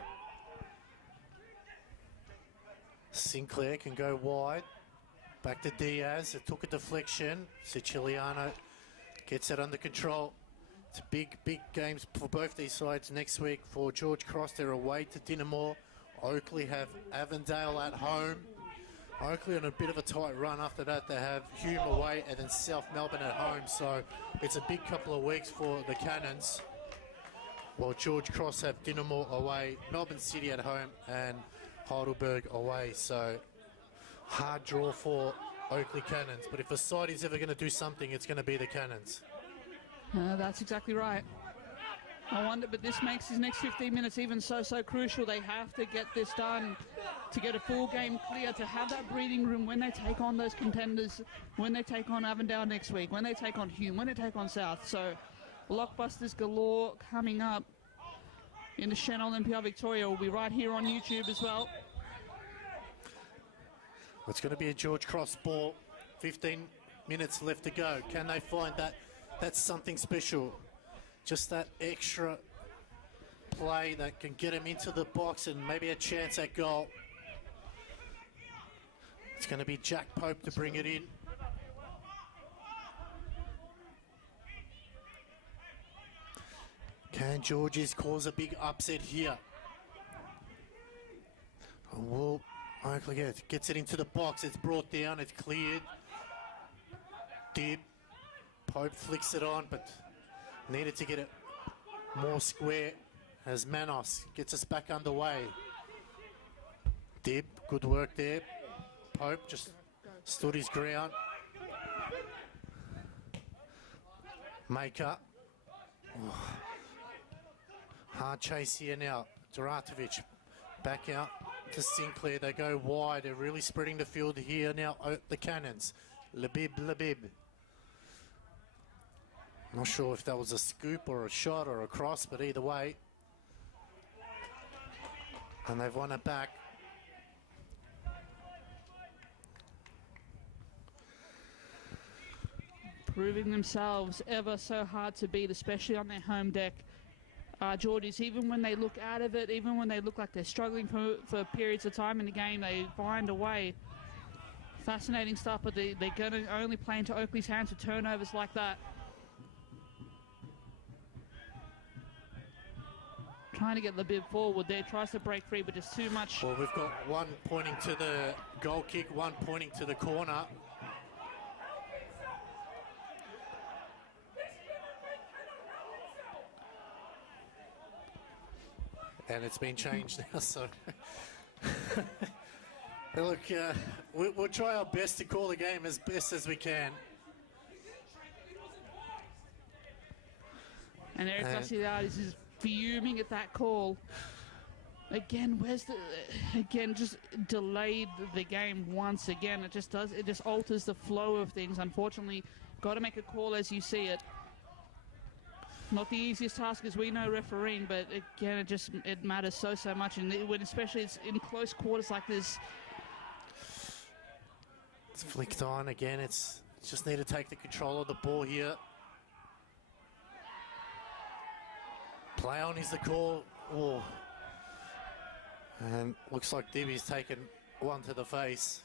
Sinclair can go wide. Back to Diaz. It took a deflection. Siciliano gets it under control. It's big games for both these sides next week. For George Cross, they're away to Dinamore. Oakleigh have Avondale at home. Oakleigh on a bit of a tight run. After that, they have Hume away and then South Melbourne at home. So it's a big couple of weeks for the Cannons. While George Cross have Dinamore away, Melbourne City at home, and Heidelberg away. So hard draw for Oakleigh Cannons. But if a side is ever going to do something, it's going to be the Cannons. That's exactly right. I wonder, but this makes his next 15 minutes even so crucial. They have to get this done to get a full game clear, to have that breathing room when they take on those contenders, when they take on Avondale next week, when they take on Hume, when they take on South. So blockbusters galore coming up in the channel. NPL Victoria will be right here on YouTube as well. It's going to be a George Cross ball. 15 minutes left to go. Can they find that? That's something special. Just that extra play that can get him into the box and maybe a chance at goal. It's going to be Jack Pope to bring it in. Can Georges cause a big upset here? Well, Oakleigh gets it into the box. It's brought down. It's cleared. Dip. Pope flicks it on, but needed to get it more square as Manos gets us back underway. Dib, good work there. Pope just stood his ground. Maker. Oh. Hard chase here now. Duratovic back out to Sinclair. They go wide. They're really spreading the field here now. The Cannons. Labib. Not sure if that was a scoop or a shot or a cross, but either way. And they've won it back. Proving themselves ever so hard to beat, especially on their home deck. Geordies, even when they look out of it, even when they look like they're struggling for periods of time in the game, they find a way. Fascinating stuff, but they're going to only play into Oakleigh's hands with turnovers like that. Trying to get Labib forward there, tries to break free, but just too much. Well, we've got one pointing to the goal kick, one pointing to the corner. And it's been changed now, so... Look, we'll try our best to call the game as best as we can. And Eric Garcias is fuming at that call. Again, just delayed the game once again. It just alters the flow of things. Unfortunately, got to make a call as you see it. Not the easiest task, as we know, refereeing, but again, it matters so much, and when especially it's in close quarters like this. It's flicked on again. It's just need to take the control of the ball here. Play on is the call. Oh. And looks like Dibby's taken one to the face.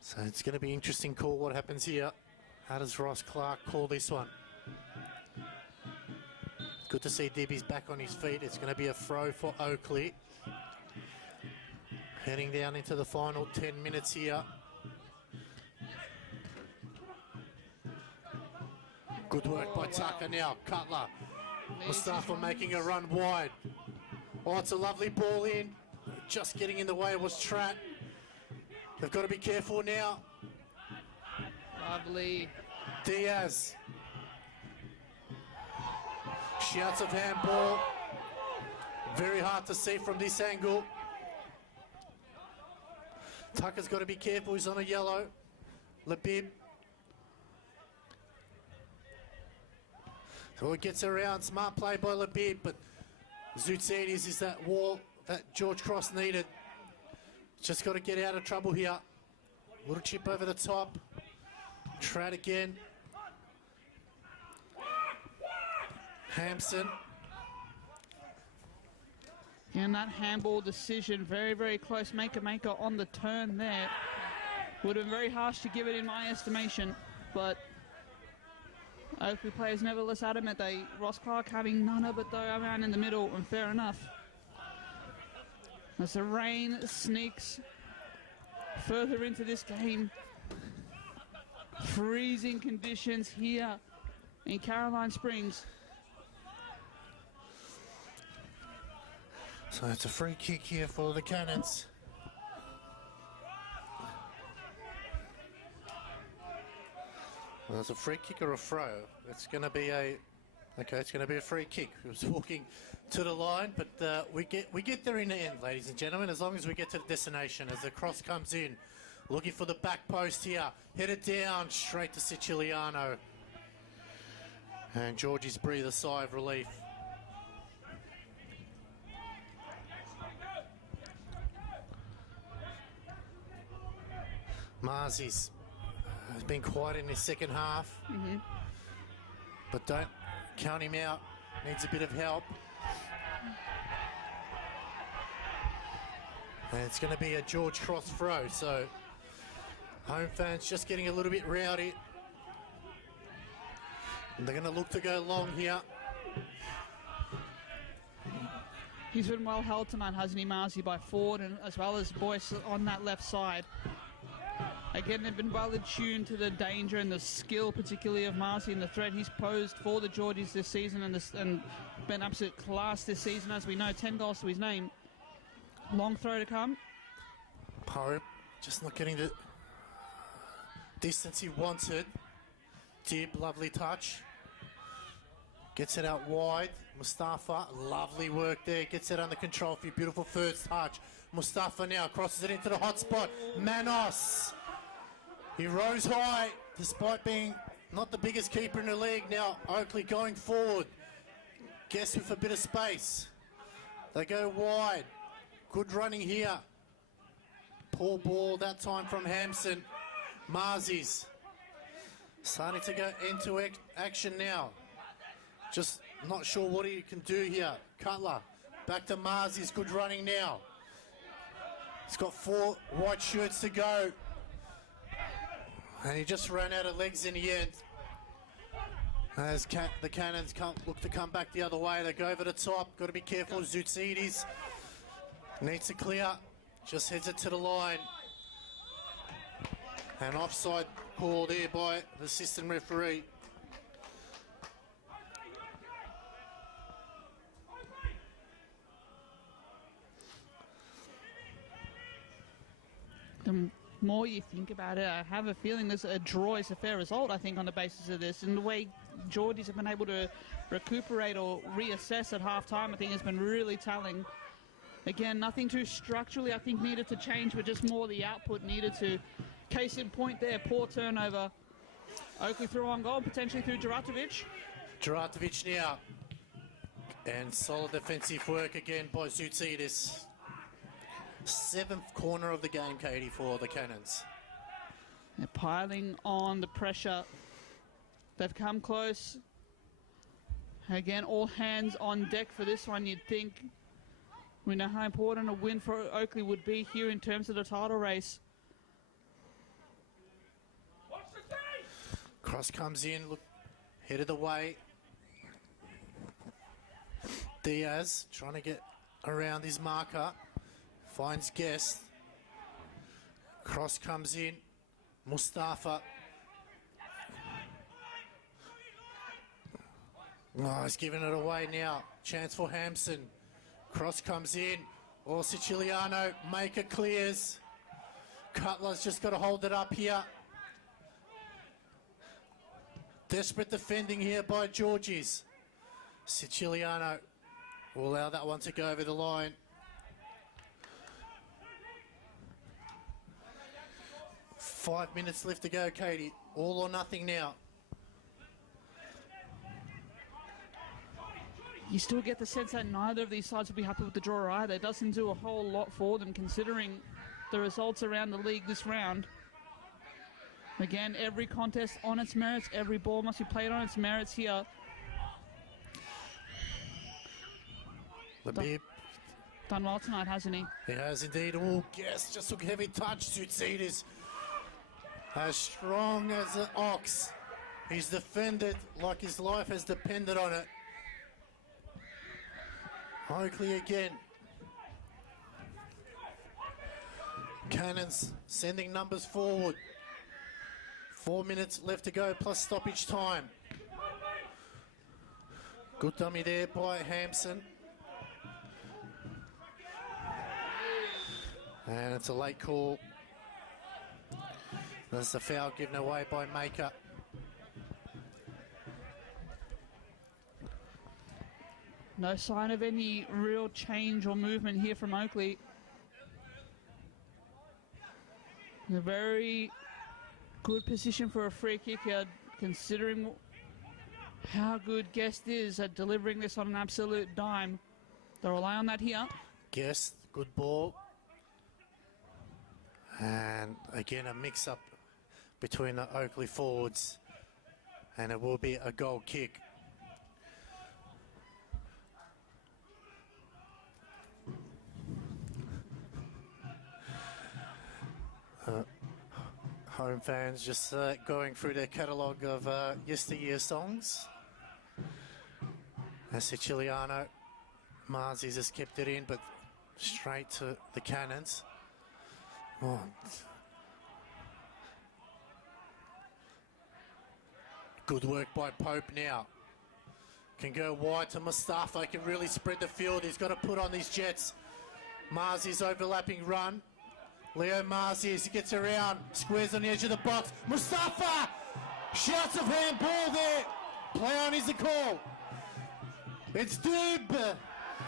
So it's going to be interesting call what happens here. How does Ross Clark call this one? Good to see Dibby's back on his feet. It's going to be a throw for Oakleigh. Heading down into the final 10 minutes here. Good work by Tucker now. Cutler. Mustafa making a run wide. Oh, it's a lovely ball in. Just getting in the way was Tratt. They've got to be careful now. Lovely. Diaz. Shouts of handball. Very hard to see from this angle. Tucker's got to be careful. He's on a yellow. Labib. So it gets around. Smart play by Labib, but Zoutsidis is that wall that George Cross needed. Just got to get out of trouble here. Little chip over the top. Tratt again. Hampson. And that handball decision, very close. Maker on the turn there. Would have been very harsh to give it in my estimation, but Oakleigh players nevertheless adamant. Ross Clark having none of it though around in the middle, and fair enough. As the rain sneaks further into this game. Freezing conditions here in Caroline Springs. So it's a free kick here for the Cannons. Well, it's a free kick or a throw. It's going to be it's going to be a free kick. It was walking to the line, but we get there in the end, ladies and gentlemen, as long as we get to the destination. As the cross comes in, looking for the back post here, headed down straight to Siciliano, and Georgie's breathed a sigh of relief. Marzi's has been quiet in his second half, but don't count him out. Needs a bit of help. And it's going to be a George Cross throw, so home fans just getting a little bit rowdy. And they're going to look to go long here. He's been well held tonight, hasn't he, Marzi, by Ford and as well as Boyce on that left side. Again, they've been well attuned to the danger and the skill, particularly of Marzi, and the threat he's posed for the Georgies this season, and been absolute class this season, as we know. 10 goals to his name. Long throw to come. Pope just not getting the distance he wanted. Dib, lovely touch. Gets it out wide. Mustafa, lovely work there. Gets it under control for your beautiful first touch. Mustafa now crosses it into the hot spot. Manos He rose high despite being not the biggest keeper in the league. Now Oakleigh going forward. Guess with a bit of space. They go wide. Good running here. Poor ball that time from Hampson. Marzies starting to go into action now. Just not sure what he can do here. Cutler back to Marzies. Good running now. He's got 4 white shirts to go. And he just ran out of legs in the end. As the Cannons look to come back the other way. They go over the top. Got to be careful. Zoutsidis needs to clear. Just heads it to the line. An offside call there by the assistant referee. The more you think about it, I have a feeling there's a draw is a fair result, I think, on the basis of this. And the way Geordies have been able to recuperate or reassess at half-time, I think, has been really telling. Again, nothing too structurally, I think, needed to change, but just more the output needed to. Case in point there, poor turnover. Oakleigh through on goal, potentially through Djuratovic. Djuratovic now. And solid defensive work again by Zoutsidis. 7th corner of the game, Katie, for the Cannons. They're piling on the pressure. They've come close. Again, all hands on deck for this one, you'd think. We know how important a win for Oakleigh would be here in terms of the title race. Cross comes in, look, headed away. Diaz trying to get around his marker. Finds Guest. Cross comes in. Mustafa. Oh, he's giving it away now. Chance for Hampson. Cross comes in. Or Siciliano. Maker clears. Cutler's just got to hold it up here. Desperate defending here by Georgies. Siciliano will allow that one to go over the line. Five minutes left to go, Katie. All or nothing now. You still get the sense that neither of these sides will be happy with the draw either. It doesn't do a whole lot for them considering the results around the league this round. Again, every contest on its merits. Every ball must be played on its merits here. Labib. Done well tonight, hasn't he? He has indeed. Oh, yes, just took a heavy touch. Zoutsidis. As strong as an ox. He's defended like his life has depended on it. Oakleigh again. Cannons sending numbers forward. 4 minutes left to go plus stoppage time. Good dummy there by Hampson. And it's a late call. There's a foul given away by Maker. No sign of any real change or movement here from Oakleigh. A very good position for a free kick here, considering how good Guest is at delivering this on an absolute dime. They'll rely on that here. Guest, good ball. And again, a mix-up between the Oakleigh forwards. And it will be a goal kick. Home fans just going through their catalogue of yesteryear songs. And Siciliano, Marzies has kept it in, but straight to the Cannons. Oh. Good work by Pope now. Can go wide to Mustafa, can really spread the field. He's got to put on these jets. Marzies overlapping run. Leo Marzies, he gets around, squares on the edge of the box. Mustafa! Shouts of handball there. Play on is the call. It's Dib.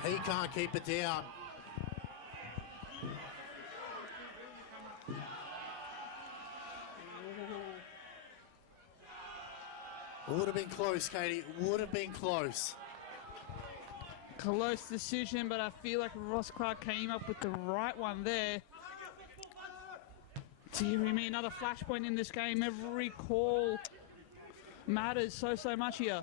He can't keep it down. Would have been close, Katie. Would have been close. Close decision, but I feel like Ross Clark came up with the right one there. Deary me, another flashpoint in this game. Every call matters so much here.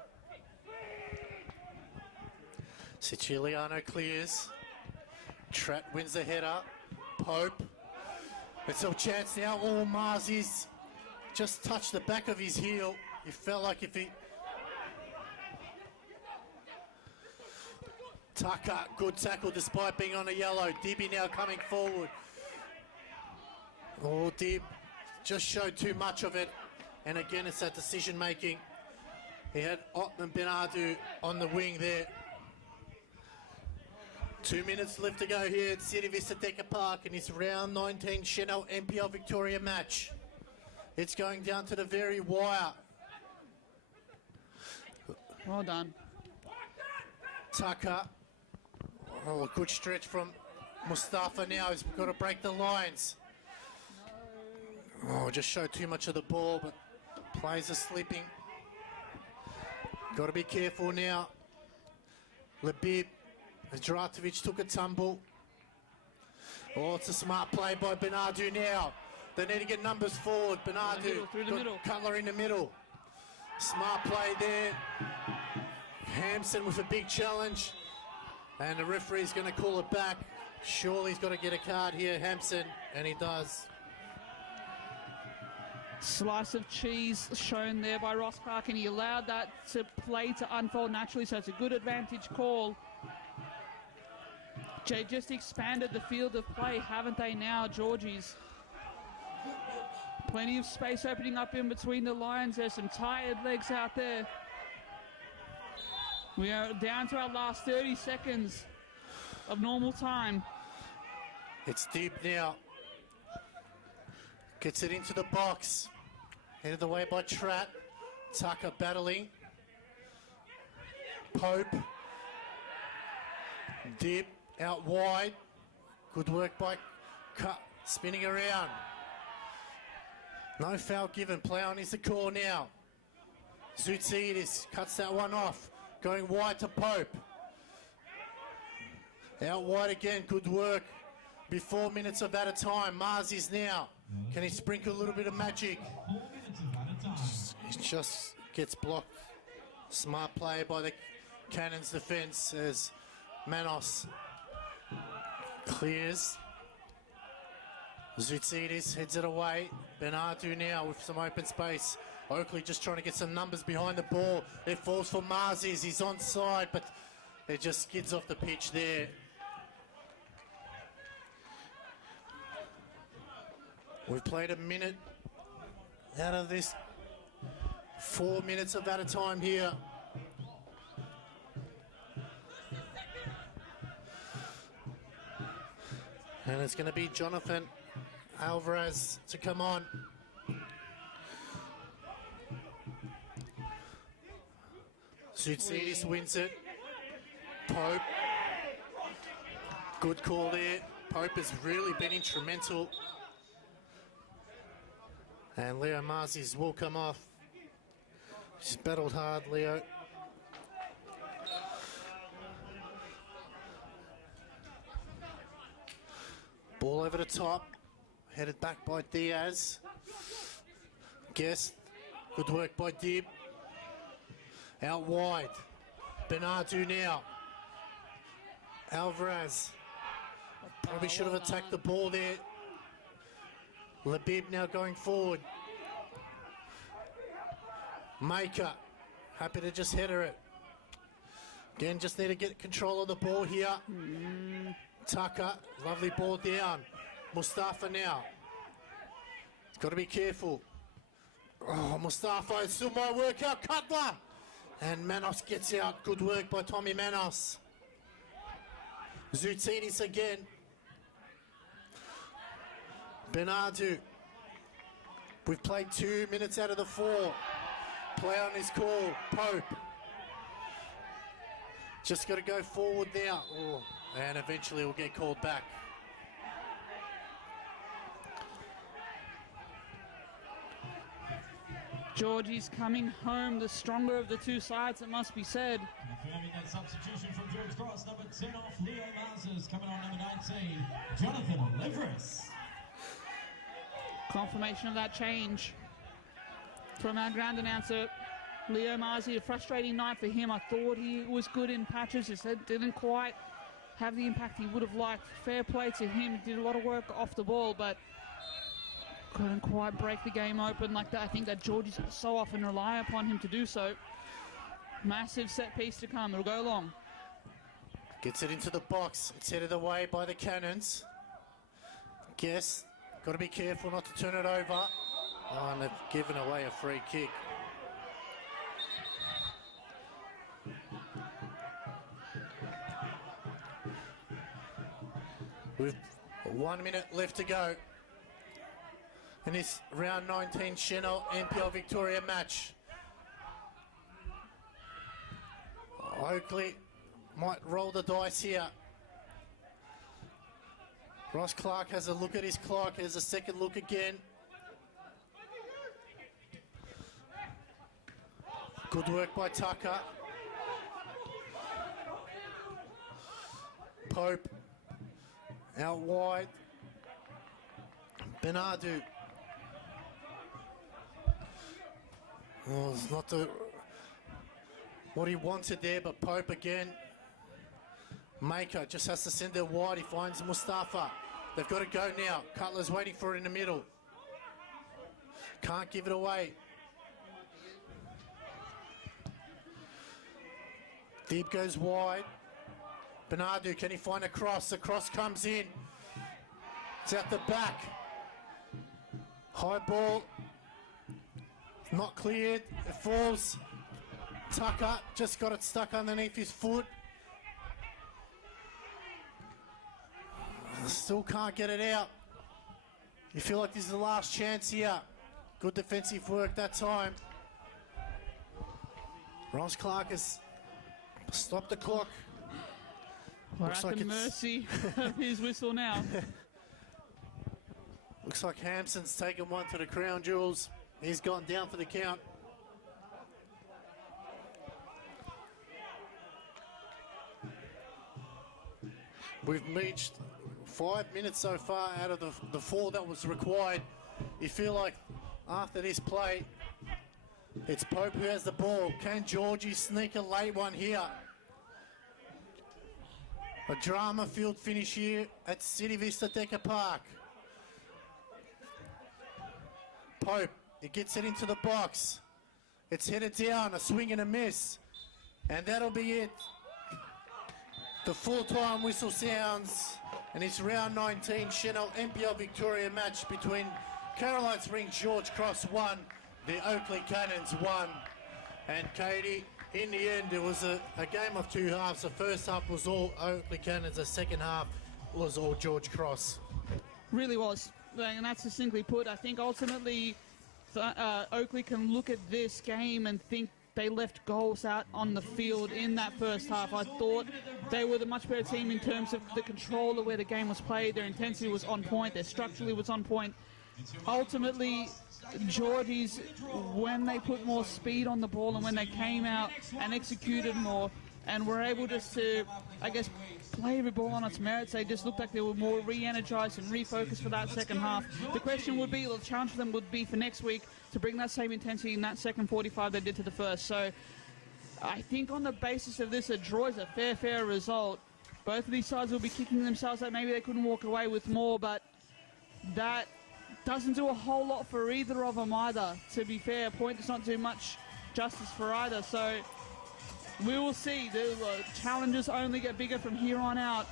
Siciliano clears. Tratt wins the header. Pope. It's a chance now. Oh, Marzi's just touched the back of his heel. It felt like if he... Tucker, good tackle despite being on a yellow. Dibby now coming forward. Oh, Dib just showed too much of it. And again, it's that decision making. He had Otman Benadu on the wing there. 2 minutes left to go here at City Vista Decker Park in this round 19 Chanel NPL Victoria match. It's going down to the very wire. Well done. Tucker. Oh, a good stretch from Mustafa now. He's got to break the lines. Oh, just showed too much of the ball, but players are slipping. Got to be careful now. Labib, Zdratovic took a tumble. Oh, it's a smart play by Benadu now. They need to get numbers forward. Benadu, through the middle. Cutler in the middle. Smart play there. Hampson with a big challenge. And the referee's going to call it back. Surely he's got to get a card here, Hampson, and he does. Slice of cheese shown there by Ross Clark, and he allowed that to play to unfold naturally, so it's a good advantage call. Jay just expanded the field of play, haven't they now, Georgies? Plenty of space opening up in between the lines. There's some tired legs out there. We are down to our last 30 seconds of normal time. It's deep now. Gets it into the box. Headed away by Tratt. Tucker battling. Pope. Dip out wide. Good work by Cut. Spinning around. No foul given. Play on is the call now. Zoutsidis cuts that one off. Going wide to Pope. Out wide again. Good work. Be 4 minutes of that a time. Mars is now. Can he sprinkle a little bit of magic? 4 minutes of that time. He just gets blocked. Smart play by the Cannons defence as Manos clears. Zoutsidis heads it away. Benadu now with some open space. Oakleigh just trying to get some numbers behind the ball. It falls for Marzies. He's onside, but it just skids off the pitch there. We've played a minute out of this. 4 minutes of at a time here. And it's going to be Jonathan Alvarez to come on. Zoutsidis wins it. Pope. Good call there. Pope has really been instrumental. And Leo Marzies will come off. He's battled hard, Leo. Ball over the top. Headed back by Diaz. Guest. Good work by Dib. Out wide. Benadu now. Alvarez. Probably should have attacked the ball there. Labib now going forward. Maker. Happy to just header it. Again, just need to get control of the ball here. Tucker. Lovely ball down. Mustafa now. Got to be careful. Oh, Mustafa, it still might work out. Cutler. And Manos gets out. Good work by Tommy Manos. Zoutsidis again. Benadu. We've played 2 minutes out of the 4. Play on his call. Pope. Just got to go forward now. Oh, and eventually we'll get called back. Georgie's coming home, the stronger of the two sides, it must be said. Confirming that substitution from George Cross, number 10 off Leo Marsers, coming on number 19, Jonathan Oliveris. Confirmation of that change from our ground announcer, Leo Marzi. A frustrating night for him. I thought he was good in patches. He said didn't quite have the impact he would have liked. Fair play to him. Did a lot of work off the ball, but couldn't quite break the game open like that. I think that Georgies so often rely upon him to do so. Massive set piece to come. It'll go long. Gets it into the box. It's headed away by the Cannons. Guess, got to be careful not to turn it over. Oh, and they've given away a free kick. With 1 minute left to go in this round 19 Chanel NPL Victoria match. Oakleigh might roll the dice here. Ross Clark has a look at his clock. There's a second look again. Good work by Tucker. Pope out wide. Bernardo. Oh, it's not what he wanted there, but Pope again. Maker just has to send it wide. He finds Mustafa. They've got to go now. Cutler's waiting for it in the middle. Can't give it away. Deep goes wide. Bernardo, can he find a cross? The cross comes in. It's out the back. High ball. Not cleared. It falls. Tucker just got it stuck underneath his foot. Still can't get it out. You feel like this is the last chance here. Good defensive work that time. Ross Clark has stopped the clock. We're at the mercy of his whistle now. Looks like Hampson's taken one to the crown jewels. He's gone down for the count. We've reached 5 minutes so far out of the 4 that was required. You feel like after this play, it's Pope who has the ball. Can Georgie sneak a late one here? A drama-filled finish here at City Vista Decker Park. Pope, he gets it into the box. It's headed down, a swing and a miss. And that'll be it. The full-time whistle sounds, and it's round 19 Chanel NPL Victoria match between Caroline Springs George Cross 1, the Oakleigh Cannons 1. And Katie, in the end, it was a game of two halves. The first half was all Oakleigh Cannons, the second half was all George Cross. Really was, and that's succinctly put. I think ultimately Oakleigh can look at this game and think they left goals out on the field in that first half. I thought they were the much better team in terms of the control of where the game was played. Their intensity was on point. Their structurally was on point. Ultimately, Georgies, when they put more speed on the ball and when they came out and executed more and were able just to, I guess, play every ball on its merits, they just looked like they were more re-energized and refocused for that second half. The question would be, the challenge for them would be for next week to bring that same intensity in that second 45 they did to the first. So I think on the basis of this, a draw is a fair result. Both of these sides will be kicking themselves that maybe they couldn't walk away with more, but that doesn't do a whole lot for either of them either. To be fair, a point does not do much justice for either. So we will see. The challenges only get bigger from here on out.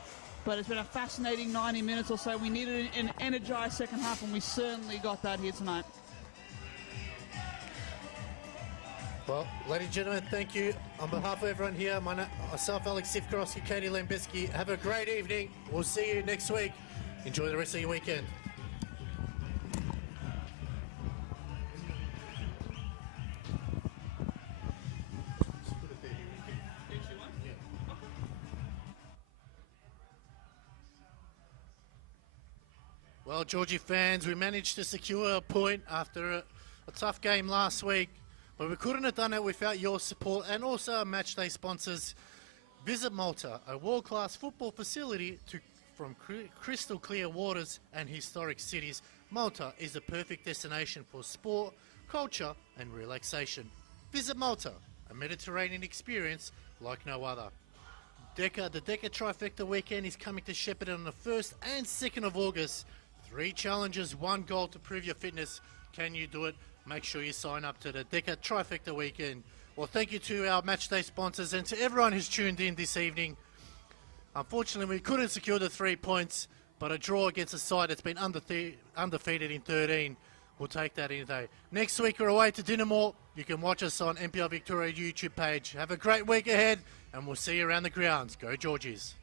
But it's been a fascinating 90 minutes or so. We needed an energized second half, and we certainly got that here tonight. Well, ladies and gentlemen, thank you. On behalf of everyone here, myself, Alex Sifkorowski, Katie Lembeski, have a great evening. We'll see you next week. Enjoy the rest of your weekend. Well, Georgie fans, we managed to secure a point after A tough game last week, but we couldn't have done it without your support and also our matchday sponsors. Visit Malta, a world-class football facility from crystal clear waters and historic cities. Malta is the perfect destination for sport, culture and relaxation. Visit Malta, a Mediterranean experience like no other. The Deca Trifecta weekend is coming to Shepparton on the 1st and 2nd of August. 3 challenges, 1 goal to prove your fitness. Can you do it? Make sure you sign up to the Deca Trifecta weekend. Well, thank you to our matchday sponsors and to everyone who's tuned in this evening. Unfortunately, we couldn't secure the 3 points, but a draw against a side that's been undefeated in 13. We'll take that in today. Next week, we're away to Dinnermore. You can watch us on NPL Victoria YouTube page. Have a great week ahead, and we'll see you around the grounds. Go Georgies.